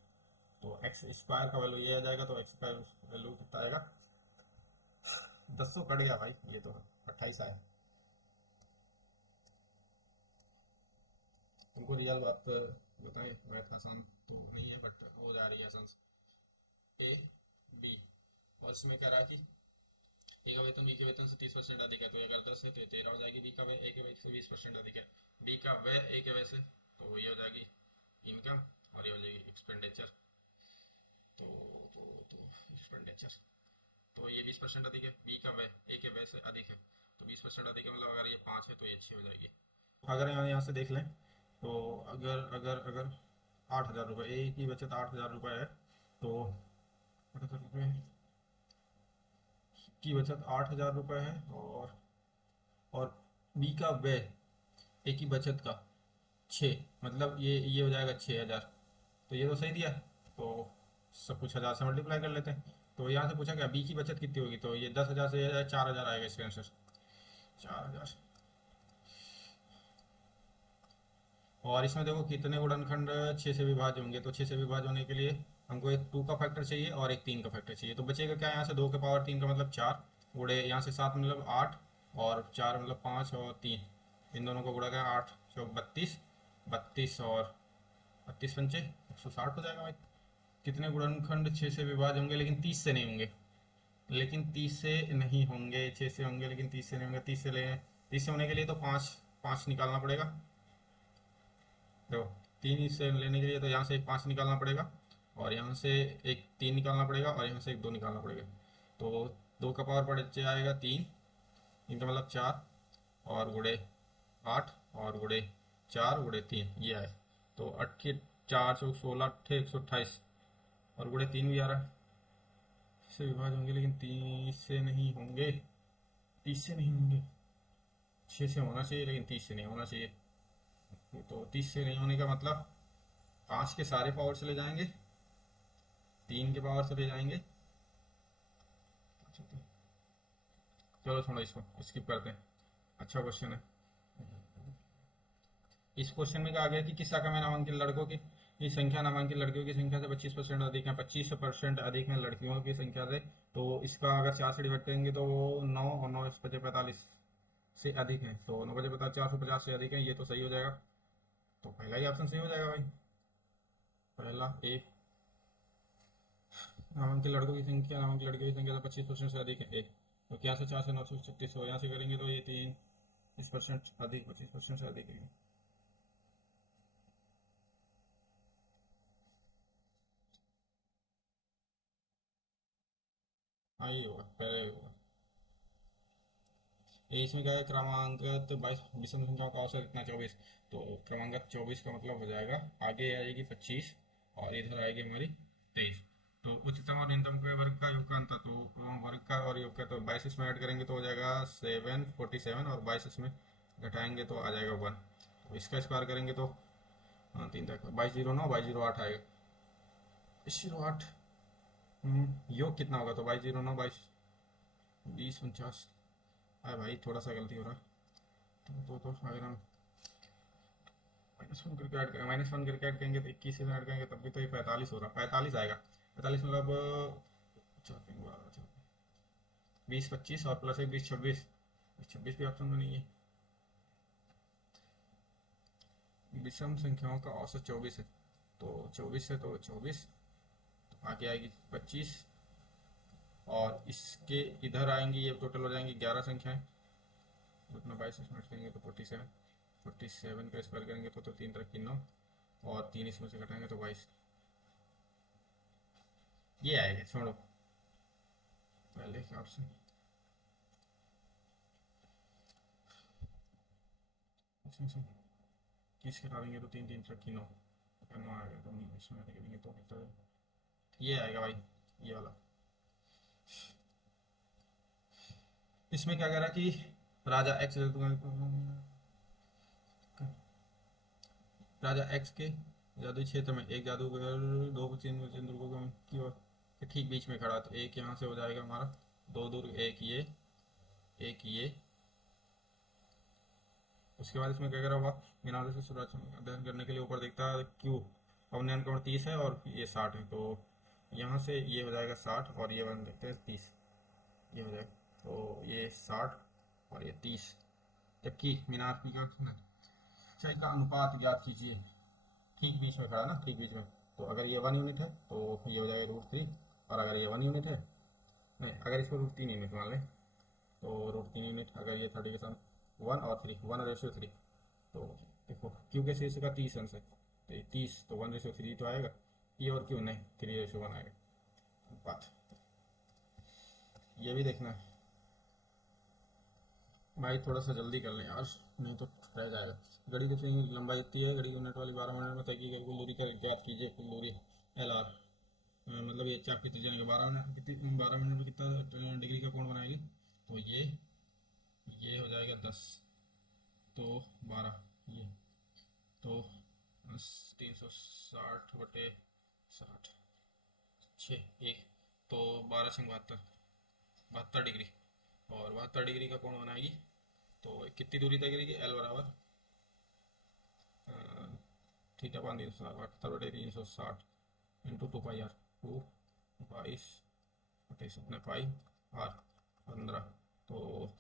तो x² का वैल्यू ये आ जाएगा, तो x का वैल्यू कितना आएगा, 10 कट गया भाई, ये तो 28 आया। तुमको रियल बात बताएं, मैथ आसान तो नहीं है, बट हो जा रही है आसान। ए बी, और इसमें कह रहा है कि ए का वेतन बी के वेतन से 30% अधिक है, तो अगर 10 है तो 13 हो जाएगी, बी का व्यय ए के व्यय से 20% अधिक है, बी का व्यय ए के व्यय से, तो ये हो जाएगी इनकम, और ये हो जाएगी एक्सपेंडिचर, तो एक्सपेंडिचर, तो ये 20% अधिक है, बी का व्यय ए के व्यय से अधिक है, तो 20% अधिक है, मतलब अगर ये 5 है तो ये 6 हो जाएगी। अगर यहाँ से देख लें, तो अगर अगर अगर 8,000 रुपये, ए की बचत 8,000 रुपये है, तो 8,000 रुपये की बचत 8,000 रुपये है, और बी का व्यय ए की बचत का 6, मतलब ये हो जाएगा 6,000, तो ये तो सही दिया, तो सब कुछ 1000 से मल्टीप्लाई कर लेते हैं, तो यहाँ से पूछा क्या बी की बचत कितनी होगी, तो ये 10,000 से 4,000 आएगा इसका आंसर, 4,000, और इसमें देखो कितने गुणनखंड 6 से विभाज्य होंगे, तो 6 से विभाज्य होने के लिए हमको एक 2 का फैक्टर चाहिए और एक 3 का फैक्टर चाहिए, तो बचेगा क्या, यहाँ से 2 के पावर 3 का मतलब 4, गुड़े यहाँ से 7 मतलब 8, और 4 मतलब 5, और 3, इन दोनों को गुड़ा गया 8 चौक 32, 32 और 32 पंचे 160 हो जाएगा भाई। कितने गुणनखंड 6 से विभाज्य होंगे लेकिन 30 से नहीं होंगे, लेकिन 30 से नहीं होंगे, 6 से होंगे लेकिन 30 से नहीं होंगे। 30 से होने के लिए तो पाँच पाँच निकालना पड़ेगा। देखो 3 से लेने के लिए तो यहाँ से एक 5 निकालना पड़ेगा, और यहाँ से एक 3 निकालना पड़ेगा, और यहाँ से एक 2 निकालना पड़ेगा। तो 2 का पावर बच्चे आएगा 3, इनका मतलब 4, और गुड़े 8, और गुड़े 4 गुड़े 3 ये आए। तो 8 के 416, 8 128, और गुड़े 3 भी आ रहा है। इससे विभाज्य होंगे लेकिन 30 से नहीं होंगे, 30 से नहीं होंगे। 6 से होना चाहिए लेकिन 30 से नहीं होना चाहिए। तो 30 से नहीं होने का मतलब 5 के सारे पावर चले जाएंगे, 3 के पावर चले जाएंगे। चलो छोड़ो, इसको स्किप करते हैं। अच्छा क्वेश्चन है। इस क्वेश्चन में कहा गया कि किस शाखा में नामांकित लड़कों की संख्या नामांकित लड़कियों की संख्या से 25% अधिक है। 25% अधिक है लड़कियों की संख्या से। तो इसका अगर 4 से डिवाइड करेंगे तो 9 और 9 पचे 45 से अधिक है। तो 9 बजे 50 450 से अधिक है, ये तो सही हो जाएगा। तो पहला ही ऑप्शन सही हो जाएगा भाई, पहला ए। नामांकित लड़कों की संख्या नामांकित लड़कियों की संख्या से 25% से अधिक है, ए। तो क्या से 4 से 936 हो, यहाँ से करेंगे तो ये 30% अधिक, 25% से अधिक है। हाँ ये होगा, पहले होगा। ये इसमें क्या है, क्रमांकत 22 विषम संख्याओं का औसत कितना 24। तो क्रमांकत 24 का मतलब हो जाएगा आगे आएगी 25 और इधर आएगी हमारी 23। तो उच्चतम और न्यूनतम के वर्ग का योग का अंतर, तो वर्ग का और योग का तो 22 इसमें ऐड करेंगे तो हो जाएगा 747, और 22 इसमें घटाएंगे तो आ जाएगा 1। तो इसका स्क्वायर करेंगे तो हाँ 3 तक 2209 2208 आएगा। 2208 योग कितना होगा, तो 2209 22 20 49। अरे भाई थोड़ा सा गलती हो रहा है। तो अगर हम -1 करके ऐड करें, -1 करके ऐड करेंगे तो 21 में ऐड करेंगे तब भी तो ये 45 हो रहा, 45 आएगा। 45 मतलब 20 25 और प्लस 1 20 26। 26 भी ऑप्शन में नहीं है। विषम संख्याओं का औसत 24 है, तो 24 है तो 24, तो आगे आएगी 25, और इसके इधर आएंगी, ये टोटल हो जाएंगी 11 संख्याएं। उतना 22 मिनट करेंगे तो 47 का स्क्वायर करेंगे तो 3 तरह की 9, और 3 इसमें से घटाएंगे तो 22। ये आएगा, छोड़ो पहले के ऑप्शन। इसमें से 30 घटा देंगे तो 3 3 तरह की 9, 9 आएगा तो इसमें करेंगे तो ये आएगा भाई, ये वाला। इसमें क्या कह रहा है कि राजा एक्स राजा एक्स के जादुई क्षेत्र में एक जादूगर दो चिंद्रकों की ओर के ठीक बीच में खड़ा। तो एक यहाँ से हो जाएगा हमारा 2 दूर, एक ये। उसके बाद इसमें क्या करा हुआ, बिना से सूरज अध्ययन करने के लिए ऊपर देखता है क्यों। अवनयन कोण 30 है और ये 60 है, तो यहाँ से ये हो जाएगा 60 और ये बन देखते हैं 30, ये हो जाएगा। तो ये 60 और ये 30, जबकि मीनार की का ऊंचाई का अनुपात ज्ञात कीजिए। ठीक बीच में खड़ा ना, ठीक बीच में। तो अगर ये 1 यूनिट है तो ये हो जाएगा √3, और अगर ये 1 यूनिट है, नहीं अगर इसको √3 यूनिट मान लें तो √3 यूनिट, अगर ये 30 के साथ 1 और 3 1/3। तो देखो क्यू के शीर्ष का 30 अंश है, तो ये 30 तो 1/3 तो आएगा। ये और क्यों नहीं 3/1 आएगा बात। ये भी देखना है भाई, थोड़ा सा जल्दी कर लें यार, नहीं तो रह जाएगा। घड़ी की लंबाई इतनी है, घड़ी यूनिट वाली 12 मिनट में तय की गई कुल दूरी का ज्ञात कीजिए। कुल दूरी LR, मतलब ये चाप की त्रिज्या 12 मिनट कितनी, 12 मिनट में कितना डिग्री का कोण बनाएगी। तो ये हो जाएगा 10, तो 12, ये तो 360/60 6 1, तो 12 से 72 डिग्री, और 72 डिग्री का कोण बनाएगी। तो कितनी दूरी तय करेगी, L बराबर थीटा पान 360/360 इंटू 2πr, 22 अपने पाई आर 15। तो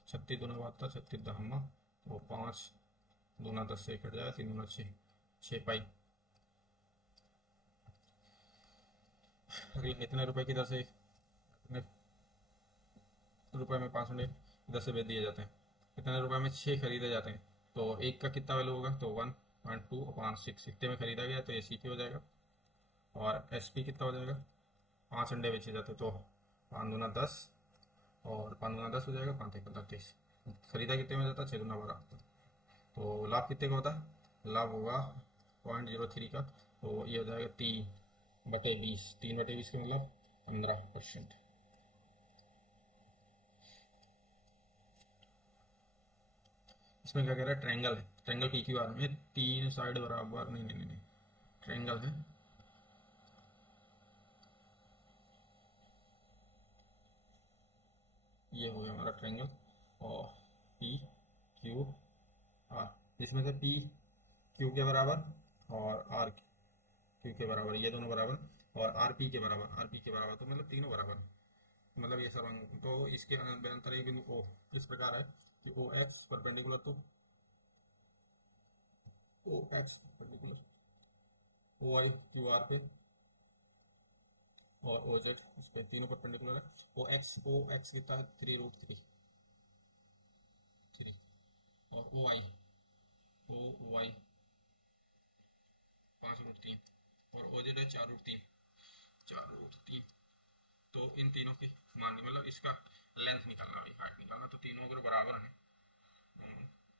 36 दूना 72, 36 दहम्मा, तो 5 दूना 10 से कट जाएगा, 3 दूना 6 पाई। अगले इतने रुपए की दर से इतने रुपए में 500 इधर से बेच दिए जाते हैं, इतने रुपए में 6 खरीदे जाते हैं, तो एक का कितना वैल्यू होगा, तो 1.2/6 इतने में खरीदा गया, तो ये सी पी हो जाएगा। और एस पी कितना हो जाएगा, 5 अंडे बेचे जाते, तो 5 दूना 10, और 5 दूना 10 हो जाएगा, 5 एक 30। खरीदा कितने में जाता, 6 दूना 12, तो लाभ कितने का होता है, लाभ होगा 0.03 का, तो ये हो जाएगा 3/20, 3/20 का मतलब 15%। इसमें क्या कह रहा है, ट्रायंगल है, ट्रायंगल पी क्यू आर में 3 साइड बराबर, नहीं नहीं नहीं नहीं, ट्रायंगल है, ये हो गया हमारा ट्रायंगल, और पी क्यू आर, इसमें से पी क्यू के बराबर और आर क्यू के बराबर, ये दोनों बराबर, और आर पी के बराबर, आर पी के बराबर, तो मतलब तीनों बराबर, मतलब ये सब तो इसके अंतर एक बिंदु ओ इस प्रकार है कि O X perpendicular to O X perpendicular O I Q R पे, और ओ जेड इस पे, तीनों परपेंडिकुलर है। ओ एक्स कितना है, 3√3, और ओ वाई 5√3, और ओ जेड है 4√3, 4√3। तो इन तीनों की मान, मतलब इसका लेंथ निकालना, भाई हाइट निकालना, तो तीनों अगर बराबर हैं,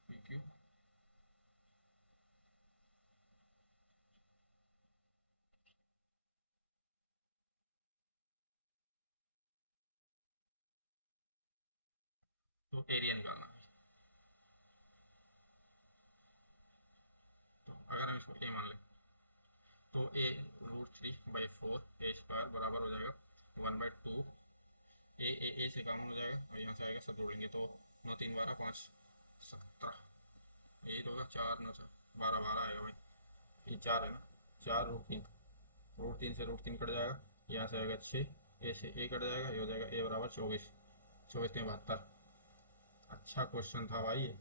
पी क्यू तो एरिया निकालना है, तो अगर हम इसको ए मान लें, तो A√3/4 ए स्क्वायर बराबर हो जाएगा 1/2, ए से कॉमन हो जाएगा, और यहाँ से आएगा, सब जोड़ लेंगे तो 9×3 = 12, 5 17, यही तो होगा, 4 9 12 आएगा भाई, ये 4 है ना, 4√3, √3 से √3 कट जाएगा, यहाँ से आएगा 6, ए से ए कट जाएगा, ये हो जाएगा ए बराबर 24, 24×72। अच्छा क्वेश्चन था भाई ये।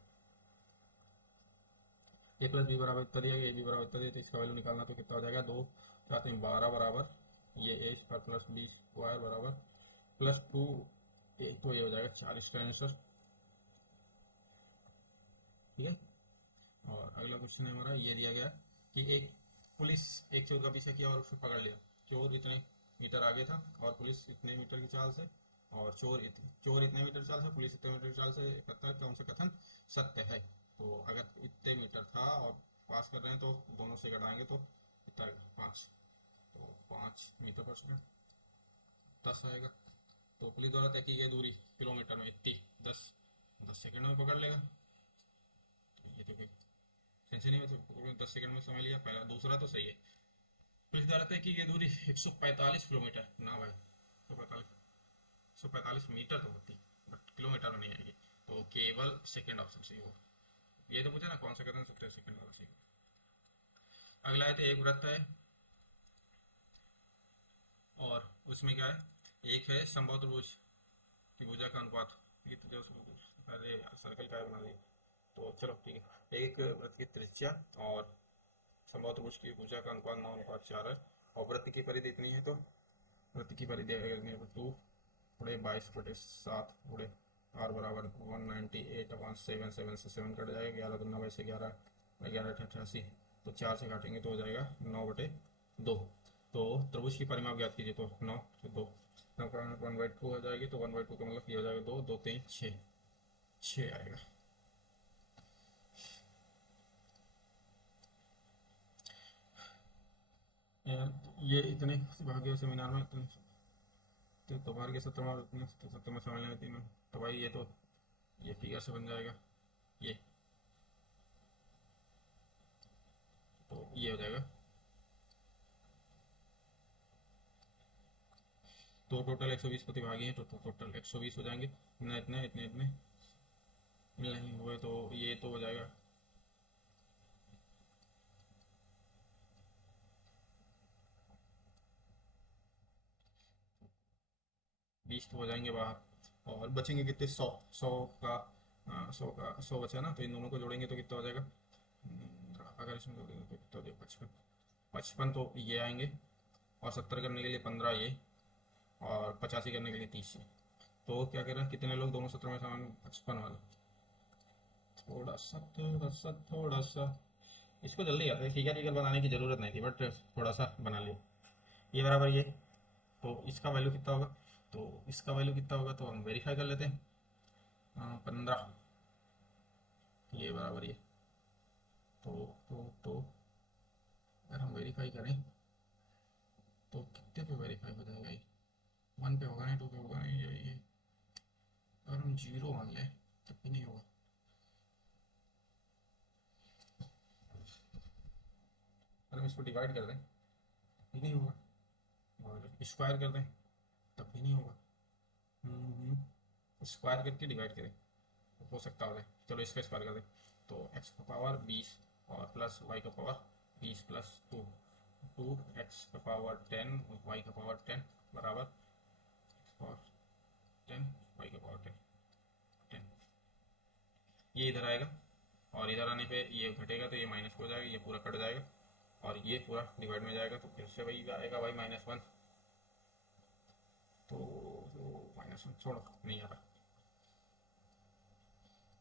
ए प्लस बी बराबर इतना दिया, ए बी बराबर इतना दिया, तो इसका वैल्यू निकालना, तो कितना हो जाएगा, 2×4 = 12 बराबर, ये ए स्क्वायर प्लस बी स्क्वायर बराबर +2, तो ये हो जाएगा 40 का आंसर, ठीक है। और अगला क्वेश्चन है हमारा, ये दिया गया कि एक पुलिस एक चोर का पीछा किया और उसको पकड़ लिया, चोर इतने मीटर आगे था और पुलिस इतने मीटर की चाल से, और चोर इतने मीटर चाल से, पुलिस इतने मीटर चाल से, कौन सा कथन सत्य है, तो अगर इतने मीटर था और पास कर रहे हैं, तो दोनों से घटाएंगे तो कितना आएगा, 5, तो 5 मीटर/सेकंड 10 आएगा, तो पुलिस द्वारा तय की गई दूरी किलोमीटर में इतनी, 10 सेकंड में पकड़ लेगा, तो ये तो कोई टेंशन नहीं, मतलब 10 सेकंड में समझ लिया, पहला, दूसरा तो सही है, पुलिस द्वारा तय की गई दूरी 145 किलोमीटर, ना भाई 145 मीटर तो होती, बट किलोमीटर में नहीं आएगी, तो केवल सेकंड ऑप्शन सही हो, ये तो पूछा ना कौन सा कहते हैं, 70 सेकंड वाला सही। अगला है, तो एक वृत्त है, और उसमें क्या है, एक है समबाहु त्रिभुज की भुजा का अनुपात, ये तो जो अरे सर्कल का बना दिया, तो चलो ठीक है, एक वृत्त की त्रिज्या और समबाहु त्रिभुज की भुजा का अनुपात 9:4 है, और वृत्त की परिधि इतनी है, तो वृत्त की परिधि 2 × 22/7 गुणे आर बराबर 198/7, से 7 कट जाएगा, 11×2 = 11, 11×8 = 88, तो 4 से काटेंगे तो हो जाएगा 9/2, तो त्रिभुज की परिमाप ज्ञात कीजिए, तो 9 तो 2, 1/2 हो जाएगी, तो 1/2 का मतलब ये हो जाएगा 2, 2 3 6, 6 आएगा। ये इतने भाग्य सेमिनार में इतने, तो दोपहर के 17 में समझ लेंगे तीनों, तो भाई ये तो ये फिगर से बन जाएगा, ये तो ये हो जाएगा, तो टोटल 120 प्रतिभागी हैं, तो टोटल 120 हो जाएंगे, इतने इतने इतने इतने नहीं हुए, तो ये तो हो जाएगा 20, तो हो जाएंगे बाहर, और बचेंगे कितने, 100, 100 का 100 बचा ना, तो इन दोनों को जोड़ेंगे तो कितना हो जाएगा, अगर इसमें जोड़ेंगे तो कितना हो जाएगा, 55, 55 तो ये आएंगे, और 70 करने के लिए 15 ये, और 85 करने के लिए 30 ये। तो क्या कह रहा है, कितने लोग दोनों सूत्र में समान, 55 वाला। थोड़ा सा थोड़ा सा थोड़ा सा इसको जल्दी आता है, फिगर फिगर बनाने की जरूरत नहीं थी, बट थोड़ा सा बना लिया। ये बराबर ये, तो इसका वैल्यू कितना होगा, तो इसका वैल्यू कितना होगा, तो हम वेरीफाई कर लेते हैं। 15, ये बराबर ये, तो अगर हम वेरीफाई करें तो कितने पे वेरीफाई हो जाएगा ये, 1 पे होगा नहीं, 2 पे होगा नहीं, ये अगर हम 0 मान लें तब भी नहीं होगा। अगर हम इसको डिवाइड कर दें भी नहीं होगा, और स्क्वायर कर दें तब भी नहीं होगा। स्क्वायर करके डिवाइड करें हो सकता हो जाए, चलो इसका स्क्वायर कर दें, तो एक्स का पावर 20 और प्लस वाई का पावर 20 प्लस 2, 2x का पावर 10 और y का पावर 10 बराबर x पावर 10 y का पावर 10, 10। ये इधर आएगा और इधर आने पे ये घटेगा तो ये माइनस हो जाएगा, ये पूरा कट जाएगा और ये पूरा डिवाइड में जाएगा, तो फिर से वही आएगा y -1, तो -1 छोड़ो, नहीं आ रहा।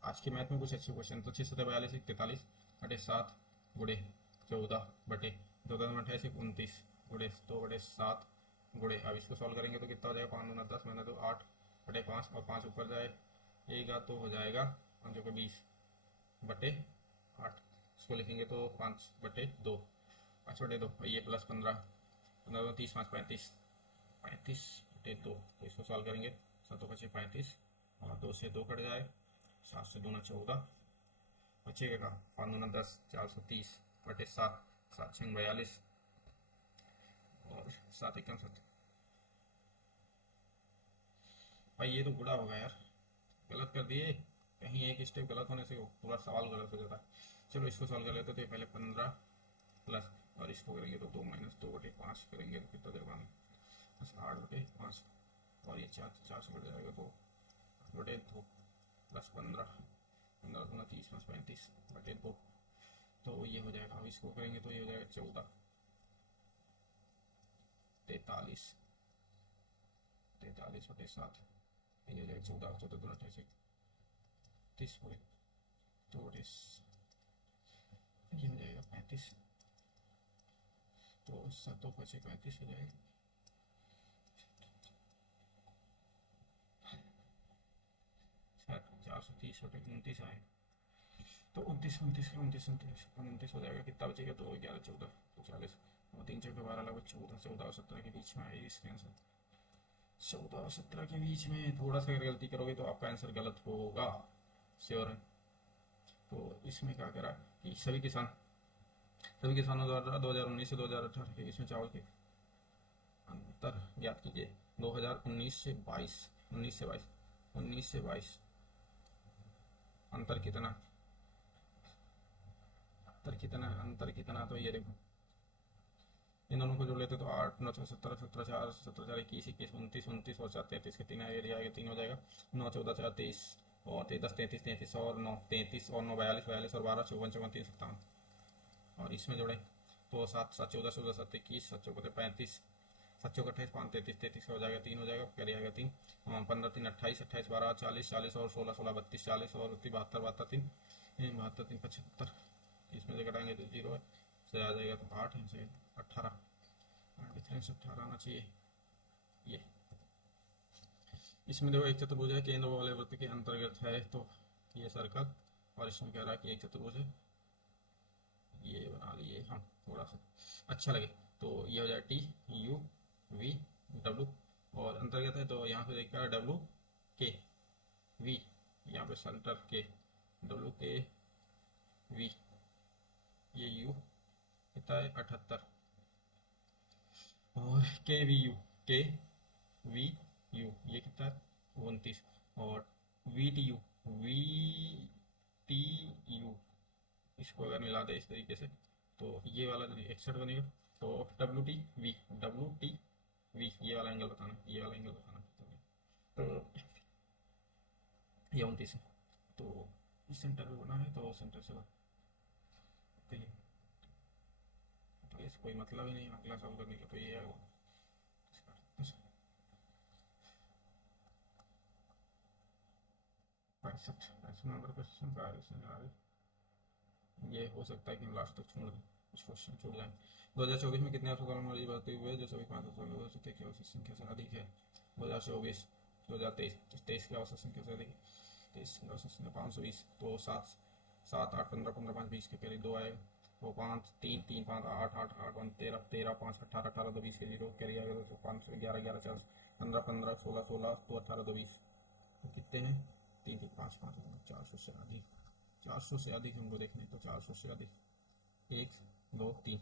आज के मैथ में कुछ अच्छे क्वेश्चन, तो 642 43 बटे 7 गुड़े 14 बटे 2 से 29 गुड़े 2 बटे 7 गुड़े, अब इसको सॉल्व करेंगे तो कितना हो जाएगा, 5 दूना 10 मैंने तो 8 बटे 5 और 5 ऊपर जाएगा तो हो जाएगा 5 को 20 बटे 8, इसको लिखेंगे तो 5 बटे 2, 5 बटे 2, ये प्लस 15, 15 तो 30 5 35, 35 बटे 2, तो इसको सॉल्व करेंगे 7 बचे 35 और 2 से 2 कट जाए, 7 से 2 14 बचेगा, 5 दूना 10 430 बटे 7, 7 6 42 और 7 1 7। भाई ये तो गुड़ा होगा यार, गलत कर दिए, कहीं एक स्टेप गलत होने से पूरा सवाल गलत हो जाता है। चलो इसको सॉल्व कर लेते थे, पहले 15 प्लस और इसको करेंगे तो 2 - 2 बटे 5 करेंगे तो कितना देगा, 8 बटे 5 और ये 4 से बढ़ जाएगा 2 बटे 2 प्लस 15 15 दूना 30 5 35 बटे 2, तो ये हो जाएगा। अब इसको करेंगे तो ये हो जाएगा 14 43 43 बटे 7, ये हो जाएगा 14 14 दूना 28 30 बटे 2 बटे ये हो जाएगा 35, तो 7 बचे 35 हो जाएगा, 430 बटे 29 आए तो 29 29 29 29 29 हो जाएगा, कितना बचेगा, तो 11 14 तो 40 और 3 4 12 लगभग 14 14 और 17 के बीच में आएगी इसका आंसर। 14 और 17 के बीच में थोड़ा सा अगर गलती करोगे तो आपका आंसर गलत होगा, श्योर है। तो इसमें क्या करा कि सभी किसानों द्वारा 2019 से 2018 के बीच में चावल के अंतर ज्ञात कीजिए। 2019 से 22 19 से 22 अंतर कितना, अंतर कितना, तो ये देखो इन दोनों को जोड़ लेते तो 8 9 17 17 4 17 4 21 21 29 29 और 4 33 के 3 आएगा, 3 हो जाएगा, 9 14 4 23 और 10 33 33 और 9 33 और 9 42 42 और 12 54 54 3 57 और इसमें जोड़े तो 7 7 14 14 7 21 7 चौको 35 7 चौको 28 5 33 33 हो जाएगा, 3 हो जाएगा, कैरी आएगा 3 15 3 28 28 12 40 40 और 16 16 32 40 और 72 72 3 72 3 75, इसमें से घटाएंगे तो 0 है, से आ जाएगा तो 8 से 18, डिफरेंस 18 आना चाहिए। ये इसमें देखो एक चतुर्भुज है, केंद्र वाले वृत्त के अंतर्गत है, तो ये सर्कल, और इसमें कह रहा है कि एक चतुर्भुज है, ये बना लिए हम थोड़ा सा अच्छा लगे, तो ये हो जाए टी यू वी डब्ल्यू और अंतर्गत है, तो यहाँ पे देख रहा है डब्ल्यू के वी, यहाँ पे सेंटर के डब्ल्यू के वी, ये यू कितना है 78 और के वी यू ये कितना है 29 और वी टी यू इसको अगर मिला दे इस तरीके से तो ये वाला 61 बनेगा, तो डब्ल्यू टी वी ये वाला एंगल बताना, ये वाला एंगल बताना, तो ये 29 है, तो इस सेंटर पे बना है, तो सेंटर से तो ये तो इसको कोई मतलब ही नहीं अगला सॉल्व करने का, तो ये है वो 65 ऐसे नंबर क्वेश्चन का ये हो सकता है कि हम लास्ट तक छोड़ दें, कुछ क्वेश्चन छूट जाए। 2024 में कितने अस्पतालों में मरीज भर्ती हुए जो सभी 5 लोगों से की औसत संख्या से अधिक है? 2024, 2023, 23 की औसत संख्या से अधिक, 23 की औसत संख्या 520, तो 7, 7, 8, 15, 15, 5, 20 के करीब 2 आएगा, वो 5, 3, 3, 5, 8, 8, 8, 1, 13, 13, 5, 18, 18, 2, 20 के 0 कैरी आएगा, तो 5, 11, 11, 4, 15, 15, 16, 16, तो 18, 2, 20, तो कितने हैं? 3, 3, 5, 5, 400 से अधिक, 400 से अधिक हमको देखने, तो 400 से अधिक 1, 2, 3,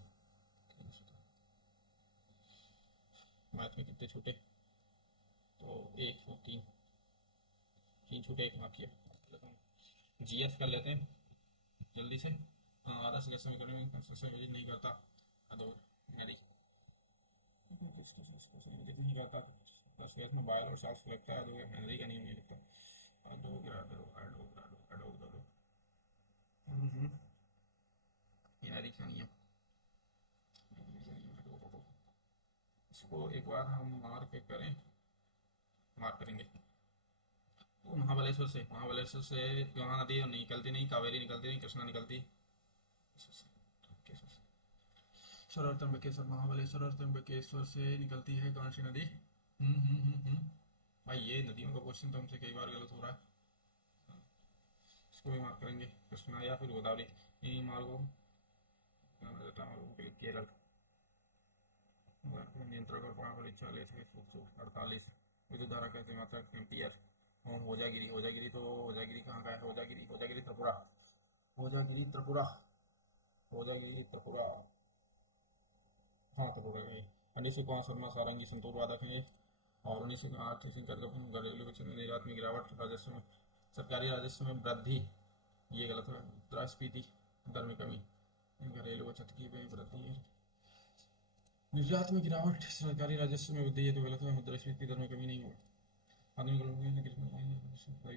मैथ में कितने छूटे? तो 1, 2, 3, 3 छूटे, एक बाकी है। जीएस कर लेते हैं जल्दी से। आधा से समीकरण में विजिट नहीं करता, अदो नहीं विजिट नहीं करता, 10 में बायल और साल्स लगता है, अदो हेनरी का नियम नहीं लगता, अदो गिरा दो, अडो अडो अडो अडो हेनरी का नियम। इसको एक बार हम मार्क करें, मार्क करेंगे। तो महाबलेश्वर से गंगा नदी निकलती नहीं, कावेरी निकलती नहीं, कृष्णा निकलती, सर और त्र्यंबकेश्वर, महाबलेश्वर और त्र्यंबकेश्वर से निकलती है कौन सी नदी? भाई ये नदियों का क्वेश्चन तो हमसे कई बार गलत हो रहा है, इसको भी मार्क करेंगे, कृष्णा या फिर गोदावरी, इन्हीं मार्गों केरल नियंत्रण और पढ़ावली 40, 48, विद्युत धारा कहते हैं मात्रा एम्पियर। और होजागिरी तो होजागिरी कहाँ का है? होजागिरी त्रिपुरा, होजागिरी त्रिपुरा, होजागिरी त्रिपुरा, हाँ त्रिपुरा में। 19 शर्मा सारंगी संतूर वादक हैं, और 1908 घरेलू बचत में निर्यात में गिरावट, राजस्व में सरकारी राजस्व में वृद्धि, ये गलत है, मुद्रास्फीति दर में कमी, घरेलू बचत की वृद्धि है, निर्यात में गिरावट, सरकारी राजस्व में वृद्धि, ये तो गलत है, मुद्रास्फीति दर में कमी नहीं होगा। आदमी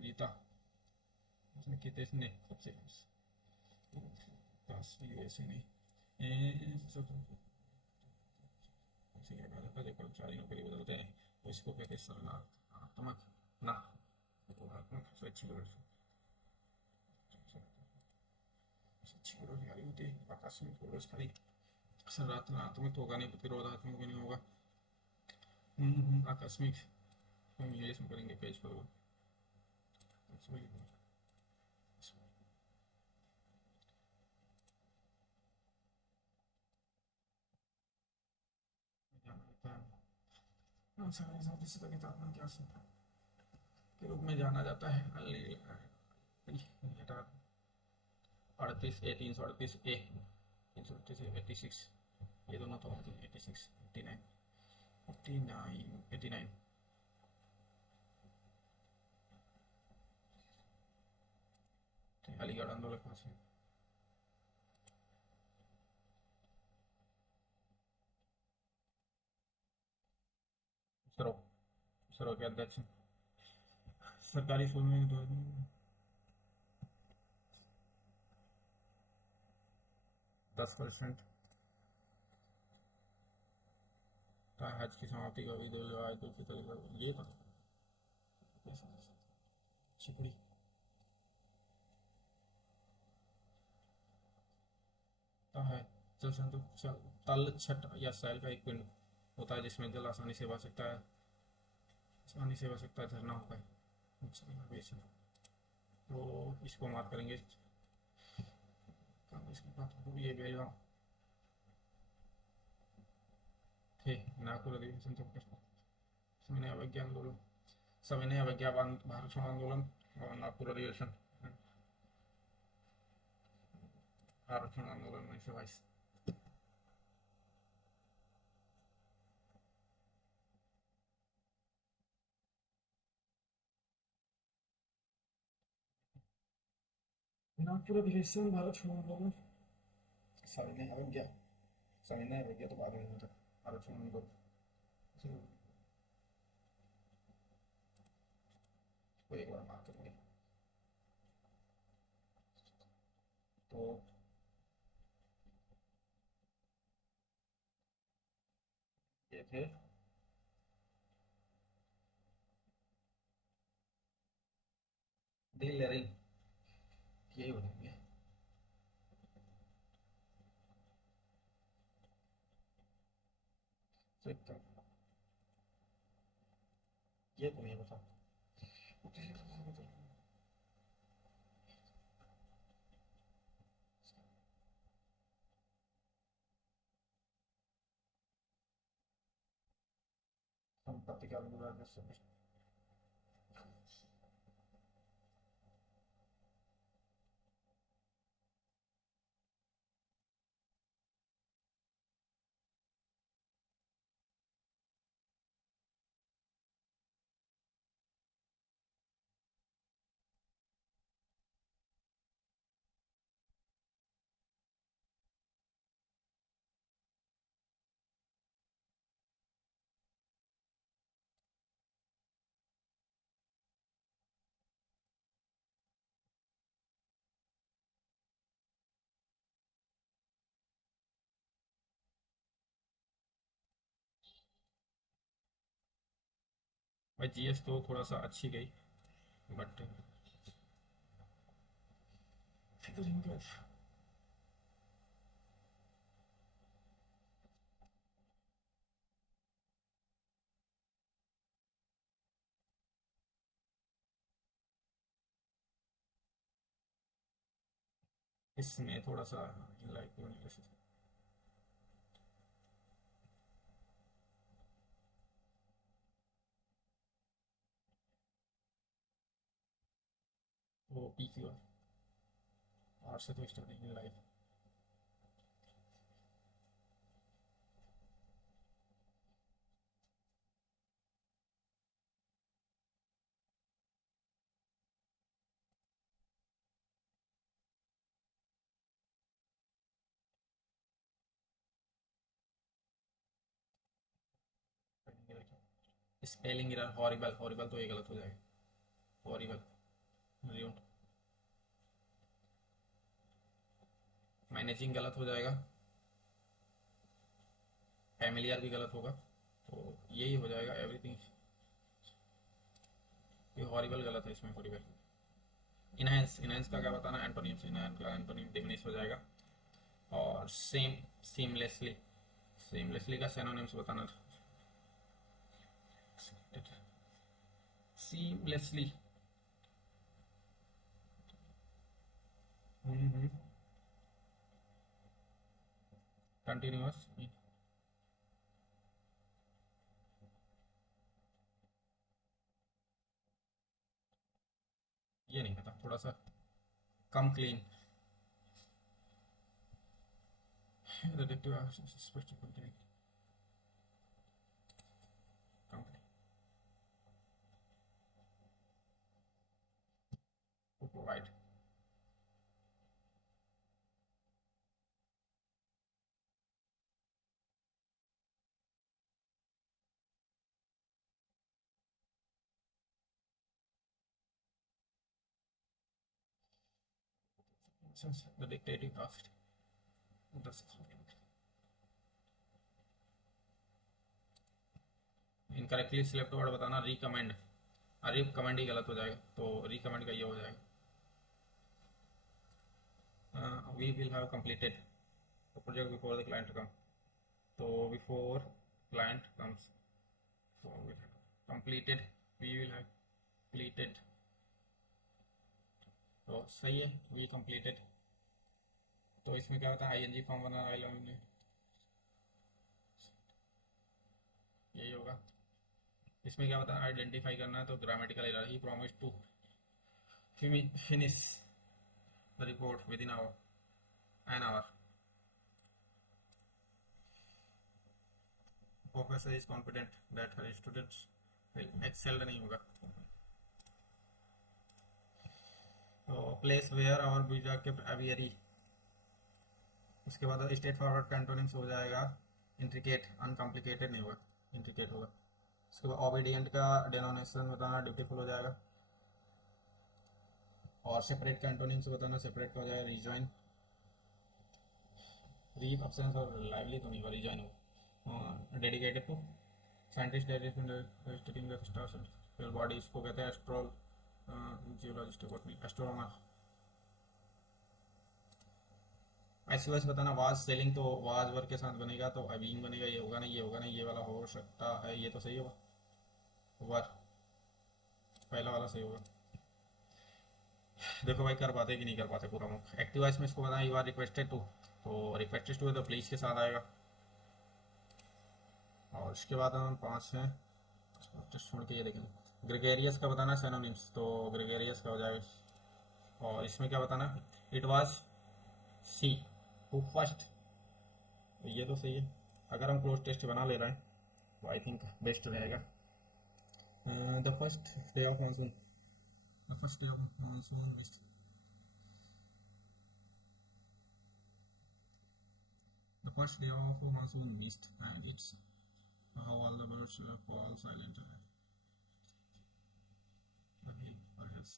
जीता उसने कितने सबसे यूएसए ने कर्मचारी नौकरी बदलते हैं, तो इसको कहते हैं सकारात्मक नकारात्मक स्वैच्छिक बेरोजगारी होती है, आकस्मिक बेरोजगारी, सकारात्मक होगा नहीं, प्रतिरोधात्मक भी नहीं होगा, आकस्मिक हम इंग्लिश में करेंगे, पेज पर के रूप में जाना जाता है। 38 ए, 338 ए, 338 ए, 86, ये दोनों तो 86, 89, 89, 89, अलीगढ़ आंदोलन कहाँ से? सरो के अध्यक्ष सरकारी स्कूल में 10% हज की समाप्ति का ईद उल फितर, ये तो छिपड़ी है जल संतु तल छठ या सैल का एक पिंड होता है जिसमें जल आसानी से बह सकता है, झरना होता है, तो इसको मार्क करेंगे, ये बेलगांव थे, नागपुर अधिवेशन सविनय अवज्ञा आंदोलन, सविनय अवज्ञा भारत छोड़ो आंदोलन, और नागपुर अधिवेशन भारत छोड़ो आंदोलन 1922। नागपुर अधिवेशन भारत छोड़ो आंदोलन, सविनय अवज्ञा तो बाद में होता, भारत छोड़ो आंदोलन को एक बार मार्क करेंगे, तो ये थे डिलेरिंग, यही बोलेंगे। ये तो नहीं बता। संपत्ति का विभाग भाई, जीएस तो थोड़ा सा अच्छी गई, बट इसमें थोड़ा सा लाइक वो पी क्यू आर से तो starting like spelling error, horrible, horrible तो ये गलत हो जाएगा, हॉरिबल, मैनेजिंग गलत हो जाएगा, फैमिलियर भी गलत होगा, तो यही हो जाएगा एवरीथिंग। ये हॉरिबल गलत है इसमें, हॉरिबल। इनहेंस, इनहेंस का क्या बताना, एंटोनिम्स, इनहेंस का एंटोनिम डिमिनिश हो जाएगा। और सेम, सीमलेसली, सीमलेसली का सिनोनिम्स बताना था, सीमलेसली। कंटिन्यूअस, ये नहीं पता, थोड़ा सा कम clean. Detective company to provide since the dictating task incorrectly select word बताना, रिकमेंड, रिकमेंड ही गलत हो जाएगा, तो रिकमेंड का ये हो जाएगा, we will have completed the project before the client come, तो बिफोर क्लाइंट कम्स, तो completed, we will have completed, तो सही है, वी कंप्लीटेड। तो इसमें क्या होता है, आईएनजी फॉर्म बना, आई लव यू, यही होगा। इसमें क्या होता है, आइडेंटिफाई करना है, तो grammatical error, he promise to finish the report within hour an hour, professor is confident that her students will excel, नहीं होगा। तो प्लेस वेयर और वीजा के एवियरी, उसके बाद स्टेट फॉरवर्ड कंट्रोलिंग्स हो जाएगा, इंट्रिकेट, अनकॉम्प्लिकेटेड नहीं होगा, इंट्रिकेट होगा। उसके बाद ओबीडियंट का डेनोनेशन बताना, ड्यूटीफुल हो जाएगा। और सेपरेट कंट्रोलिंग्स बताना, सेपरेट का हो जाएगा, रिजॉइन, रीव अब्सेंस और लाइवली तो नहीं होगा, रिजॉइन होगा। डेडिकेटेड टू साइंटिस्ट, बॉडी, इसको कहते हैं एस्ट्रोल जियोलॉजिस्ट, एस्ट्रोनॉमर। एसयूएस बताना, वाज सेलिंग तो वाज वर्क के साथ बनेगा, तो अबीइंग बनेगा, ये होगा नहीं, ये होगा नहीं, ये वाला हो सकता है, ये तो सही होगा, वर पहला वाला सही होगा। देखो भाई कर पाते कि नहीं कर पाते पूरा मुख। एक्टिव वॉइस में इसको बताना यू आर रिक्वेस्टेड टू, तो रिक्वेस्टेड टू है तो प्लीज के साथ आएगा। और इसके बाद हम 5 हैं छोड़ के ये देखेंगे। ग्रेगेरियस का बताना सिनोनिम्स, तो ग्रेगेरियस का हो जाएगा। और इसमें क्या बताना, it was see who first, ये तो सही है। अगर हम क्लोज टेस्ट बना ले रहे हैं तो आई थिंक बेस्ट रहेगा। The first day of monsoon, the first day of monsoon mist, the first day of monsoon mist, and it's how all the birds fall silent. Perhaps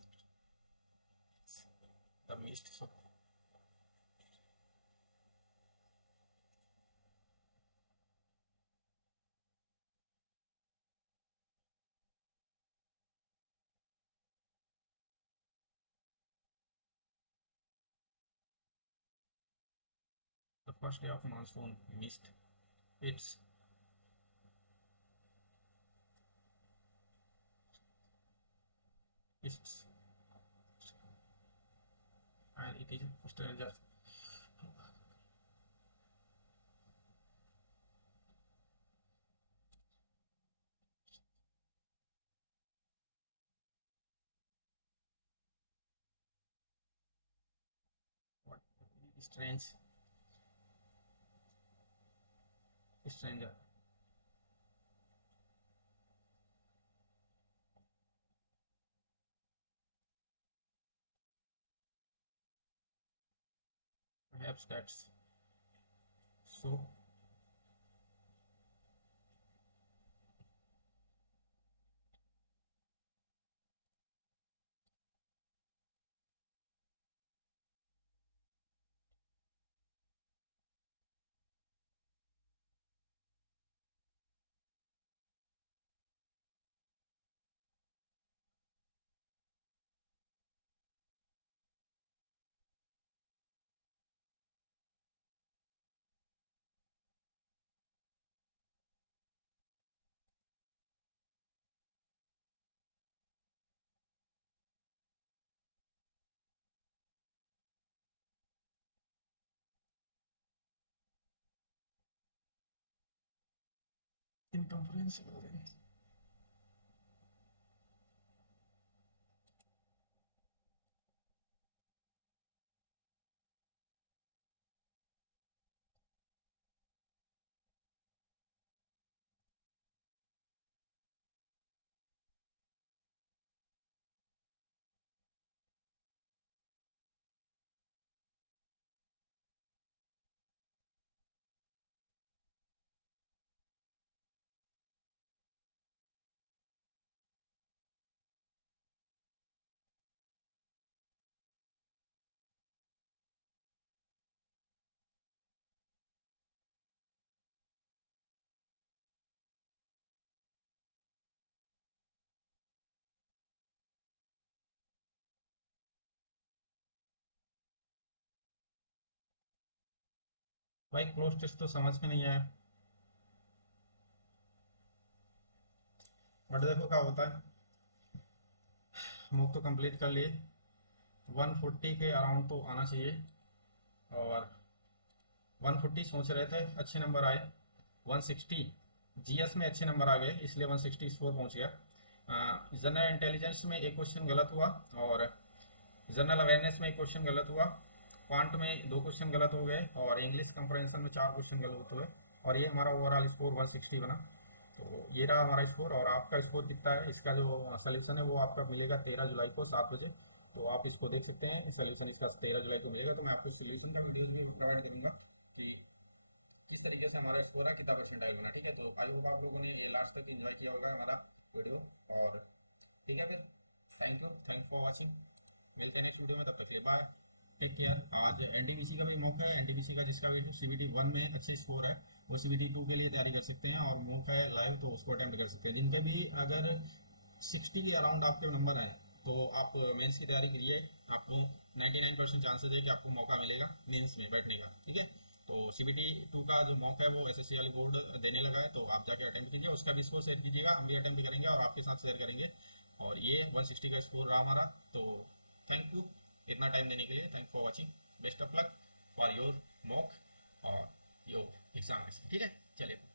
the mist. So the first day of monsoon mist, it's it's and it is stranger. What strange stranger. Perhaps that's so. Incomprehensible. भाई cloze test तो समझ में नहीं आया, but देखो क्या होता है। मूव तो कंप्लीट कर लिए, 140 के अराउंड तो आना चाहिए, और 140 सोच रहे थे, अच्छे नंबर आए। 160 जीएस में अच्छे नंबर आ गए, इसलिए 160 स्कोर पहुंच गया। जनरल इंटेलिजेंस में एक क्वेश्चन गलत हुआ, और जनरल अवेयरनेस में एक क्वेश्चन गलत हुआ, क्वांट में 2 क्वेश्चन गलत हो गए, और इंग्लिश कंप्रहेंशन में 4 क्वेश्चन गलत हुए, और ये हमारा ओवरऑल स्कोर 160 बना। तो ये रहा हमारा स्कोर। और आपका स्कोर कितना है, इसका जो सोल्यूशन है वो आपका मिलेगा 13 जुलाई को 7 बजे, तो आप इसको देख सकते हैं। सोल्यूशन इसका 13 जुलाई को मिलेगा, तो मैं आपको सोल्यूशन का वीडियोस भी प्रोवाइड करूंगा कि किस तरीके से हमारा स्कोर है, कितना परसेंटाइल बना। ठीक है, तो आई होप आप लोगों ने ये लास्ट तक एंजॉय किया होगा हमारा वीडियो। और ठीक है फिर, थैंक फॉर वॉचिंग, मिलते हैं नेक्स्ट वीडियो में, तब तक के लिए बाय, टेक केयर। आज एनटीपीसी का भी मौका है, एनटीपीसी का जिसका भी सीबीटी 1 में अच्छे स्कोर है वो सीबीटी 2 के लिए तैयारी कर सकते हैं, और मौका है लाइव तो उसको अटेम्प्ट कर सकते हैं। जिनके भी अगर 60 के अराउंड आपके नंबर आए तो आप मेंस की तैयारी करिए, आपको 99% चांसेस है कि आपको मौका मिलेगा मेंस में बैठने का, ठीक है। तो सीबीटी 2 का जो मॉक है वो एसएससी वाली बोर्ड देने लगा है, तो आप जाके अटेम्प्ट कीजिए, उसका भी स्कोर शेयर कीजिएगा, हम भी अटेम्प्ट करेंगे और आपके साथ शेयर करेंगे। और ये 160 का स्कोर रहा हमारा। तो थैंक यू इतना टाइम देने के लिए, thank for watching, best of luck for your mock और योर एग्जाम, ठीक है। चलिए।